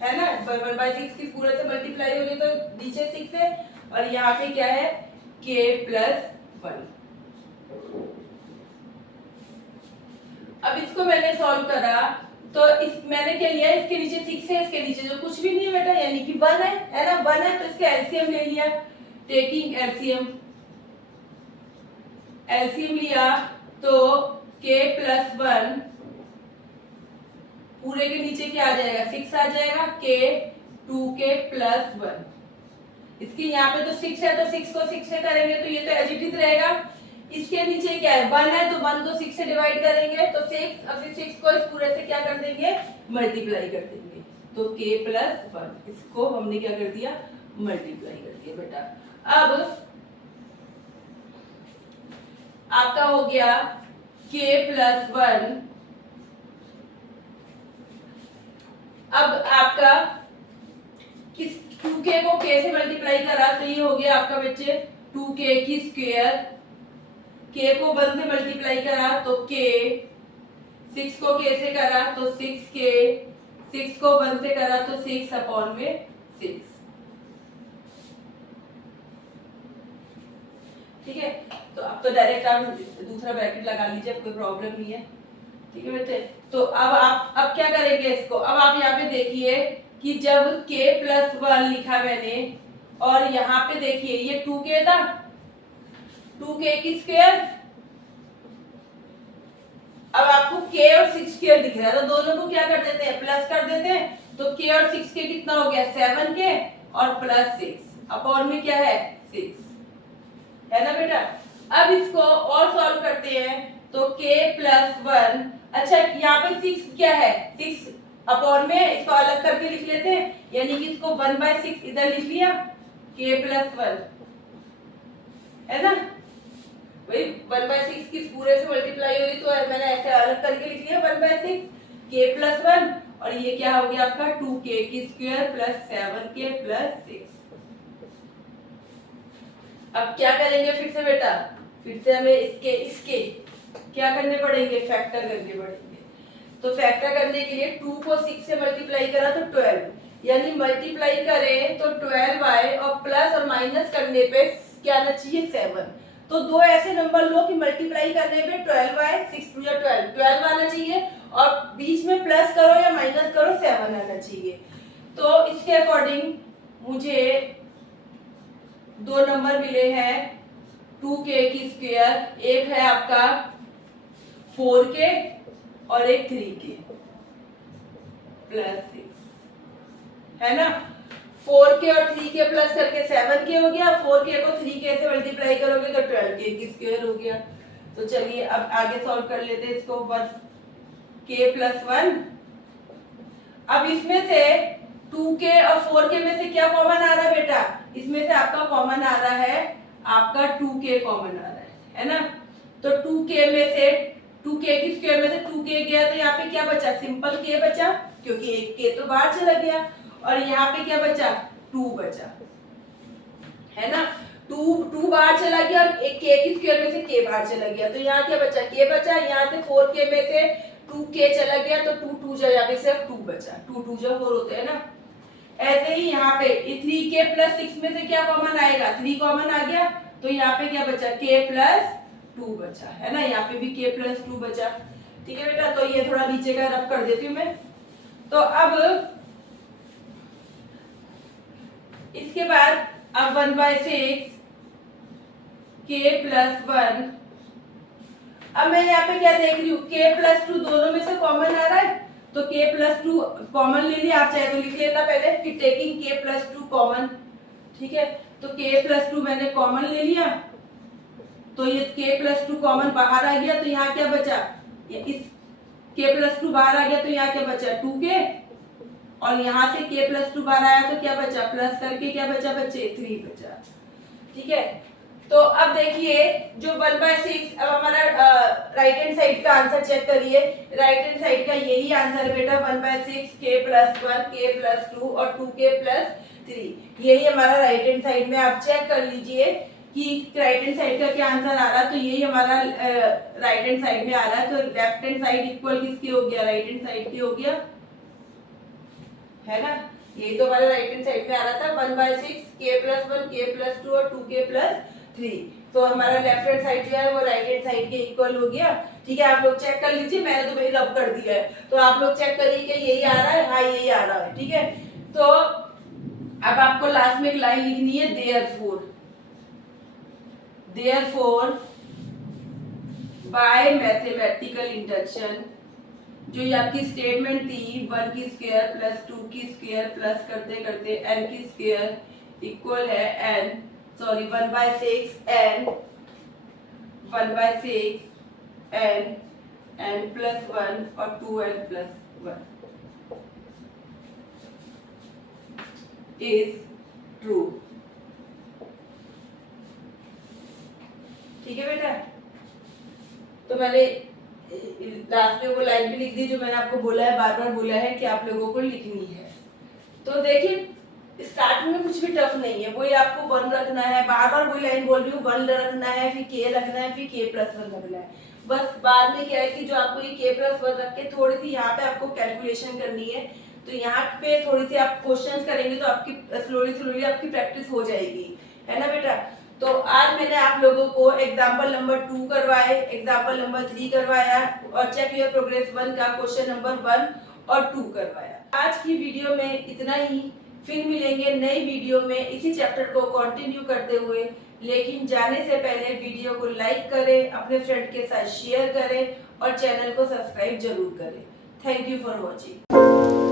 है ना, 1/6 की पूरे से मल्टीप्लाई हो रही तो नीचे 6 है और यहाँ पे क्या है k प्लस 1। अब इसको मैंने सॉल्व करा तो इस मैंने क्या लिया, इसके नीचे 6 है, इसके नीचे जो कुछ भी नहीं है बेटा, यानी कि 1 है ना, 1 है तो इसका एलसीएम ले लिया। टेकिंग एलसीएम लिया तो k प्लस 1 पूरे के नीचे क्या आ जाएगा 6 आ जाएगा, k 2k प्लस 1। इसके यहाँ पे तो 6 है तो 6 को 6 से करेंगे तो ये तो एज इट इज रहेगा। इसके नीचे क्या है 1 है तो 1 को 6 से डिवाइड करेंगे तो 6, और फिर 6 को इस पूरे से क्या कर देंगे मल्टीप्लाई कर देंगे तो k प्लस 1, इसको हमने क्या कर दिया मल्टीप्लाई कर दिया बेटा। अब आपका हो गया k प्लस 1। अब आपका किस 2k को k से मल्टीप्लाई करा तो ये हो गया आपका बच्चे 2k की स्क्वायर, k को 1 से मल्टीप्लाई करा तो k, 6 को k से करा तो 6k, 6 को 1 से करा तो 6 अपॉन में 6। ठीक है, तो अब तो डायरेक्ट आप दूसरा ब्रैकेट लगा लीजिए, कोई प्रॉब्लम नहीं है। ठीक है बेटे, तो अब आप अब क्या करेंगे इसको, अब आप यहाँ पे देखिए कि जब k प्लस 1 लिखा मैंने और यहाँ पे देखिए ये 2k था, 2k की स्क्वायर, अब आपको k और 6k दिख रहा है तो दोनों को क्या कर देते हैं प्लस कर देते हैं, तो k और 6k कितना हो गया 7k और प्लस 6 अपॉन में क्या है 6, है ना बेटा। अब इसको और सॉल्व करते हैं तो k प्लस 1, अच्छा यहाँ पे 6 क्या है, 6 अपॉन में इसको अलग करके लिख लेते हैं, यानी कि इसको 1/6 इधर लिख लिया, k प्लस 1 है ना, वही 1/6 की पूरे से मल्टीप्लाई हुई तो मैंने ऐसे अलग करके लिख लिया 1/6 k प्लस 1, और ये क्या हो गया आपका 2k की स्क्वायर प्लस 7k प्लस 6। अब क्या करेंगे फिर से बेटा, फिर से हमें इसके क्या करने पड़ेंगे, फैक्टर करने पड़ेंगे। तो फैक्टर करने के लिए 2 को 6 से मल्टीप्लाई करा तो 12, यानी मल्टीप्लाई करें तो 12y और प्लस और माइनस करने पे क्या आना चाहिए 7। तो दो ऐसे नंबर लो कि मल्टीप्लाई करने पे 12y 6 2 या 12 आना चाहिए, और बीच में प्लस करो या माइनस करो 7 आना चाहिए। तो इसके अकॉर्डिंग मुझे दो नंबर मिले हैं 2k की स्क्वायर, एक है आपका 4k और एक 3k प्लस 6 है ना। 4k और 3k प्लस करके 7k हो गया, 4k को 3k से मल्टीप्लाई करोगे तो 12k की स्क्वायर हो गया। तो चलिए अब आगे सॉल्व कर लेते हैं इसको, 1k प्लस 1। अब इसमें से 2k और 4k में से क्या कॉमन आ रहा है बेटा, इसमें से आपका कॉमन आ रहा है, आपका 2k कॉमन आ रहा है ना। तो 2k में से 2k की स्क्वायर में से 2k गया तो यहाँ पे क्या बचा, सिंपल k बचा, क्योंकि एक k तो बाहर चला गया, और यहाँ पे क्या बचा 2 बचा है ना। 2 बाहर चला गया और एक k की स्क्वायर में से k बाहर चला गया, तो यहाँ क्या बचा k बचा, यहाँ से 4k में से 2k चला गया तो 2 2 जा, यहाँ पे सिर्फ 2 बचा, 2 2 जा 4 होते हैं ना। ऐसे ही यहाँ पे 3k प्लस 6 में से क्या कॉमन आएगा, 3 कॉमन आ गया, तो यहाँ पे क्या बचा k प्लस 2 बचा है ना, यहाँ पे भी k प्लस 2 बचा। ठीक है बेटा, तो ये थोड़ा नीचे का रब कर देती हूँ मैं। तो अब इसके बाद अब 1/6 k प्लस 1, अब मैं यहाँ पे क्या देख रही हूँ, k प्लस 2 दोनों में से कॉमन आ रहा है, तो k प्लस 2 कॉमन ले लिया, आप चाहे तो लिख लेना पहले कि टेकिंग k प्लस 2 कॉमन। ठीक है, तो k प्लस 2 मैंने कॉमन ले लिया, तो ये k प्लस 2 कॉमन बाहर आ गया, तो यहाँ क्या बचा, इस k प्लस 2 बाहर आ गया तो यहाँ क्या बचा 2k, और यहाँ से k प्लस 2 बाहर आया तो क्या बचा, प्लस करके क्या बचा बच्चे 3 बचा। ठीक है, तो अब देखिए जो 1/6, अब हमारा राइट हैंड साइड का आंसर चेक करिए, राइट हैंड साइड का यही आंसर बेटा 1/6 k प्लस 1 k प्लस 2 और 2k प्लस 3, यही हमारा राइट हैंड साइड में। आप चेक कर लीजिए कि राइट हैंड साइड का क्या आंसर आ रहा है, तो यही हमारा राइट हैंड साइड में आ रहा है। तो लेफ्ट हैंड साइड इक्वल किसके हो गया, राइट हैंड साइड की हो गया है ना, यही तो हमारे राइट हैंड साइड में आ रहा था 1/6 k प्लस 1 k प्लस 2 और 2k प्लस 3, तो हमारा लेफ्ट हैंड साइड जो है वो राइट हैंड साइड के इक्वल हो गया। ठीक है, आप लोग चेक कर लीजिए, मैंने तो भाई रब कर दिया है, तो आप लोग चेक करिए कि यही आ रहा है, हाँ यही आ रहा है। ठीक है, तो अब आपको लास्ट में एक लाइन लिखनी है देयरफॉर बाय मैथमेटिकल इंडक्शन, जो ये आपकी स्टेटमेंट थी 1 की स्क्वायर प्लस 2 की स्क्वायर प्लस करते करते n की स्क्वायर इक्वल है 1/6 n 1/6 n प्लस 1 और 2n प्लस 1 इज ट्रू। ठीक है बेटा, तो मैंने लास्ट में वो लाइन भी लिख दी जो मैंने आपको बोला है, बार बार बोला है कि आप लोगों को लिखनी है। तो देखिए स्टार्टिंग में कुछ भी टफ नहीं है, वही आपको 1 रखना है, बार बार वही लाइन बोल रही हूँ, 1 रखना है, फिर k रखना है, फिर k प्लस 1 रखना है। बस बाद में क्या है कि जो आपको ये k प्लस 1 रख के थोड़ी सी यहाँ पे आपको कैलकुलेशन करनी है, तो यहाँ पे थोड़ी सी आप क्वेश्चंस करेंगे तो आपकी स्लोली आपकी प्रैक्टिस हो जाएगी, है ना बेटा। तो आज मैंने आप लोगों को एग्जाम्पल नंबर 2 करवाए, एग्जाम्पल नंबर 3 करवाया, और चेक योर प्रोग्रेस 1 का क्वेश्चन नंबर 1 और 2 करवाया। आज की वीडियो में इतना ही, फिर मिलेंगे नई वीडियो में इसी चैप्टर को कंटिन्यू करते हुए। लेकिन जाने से पहले वीडियो को लाइक करें, अपने फ्रेंड के साथ शेयर करें और चैनल को सब्सक्राइब जरूर करें। Thank you for watching.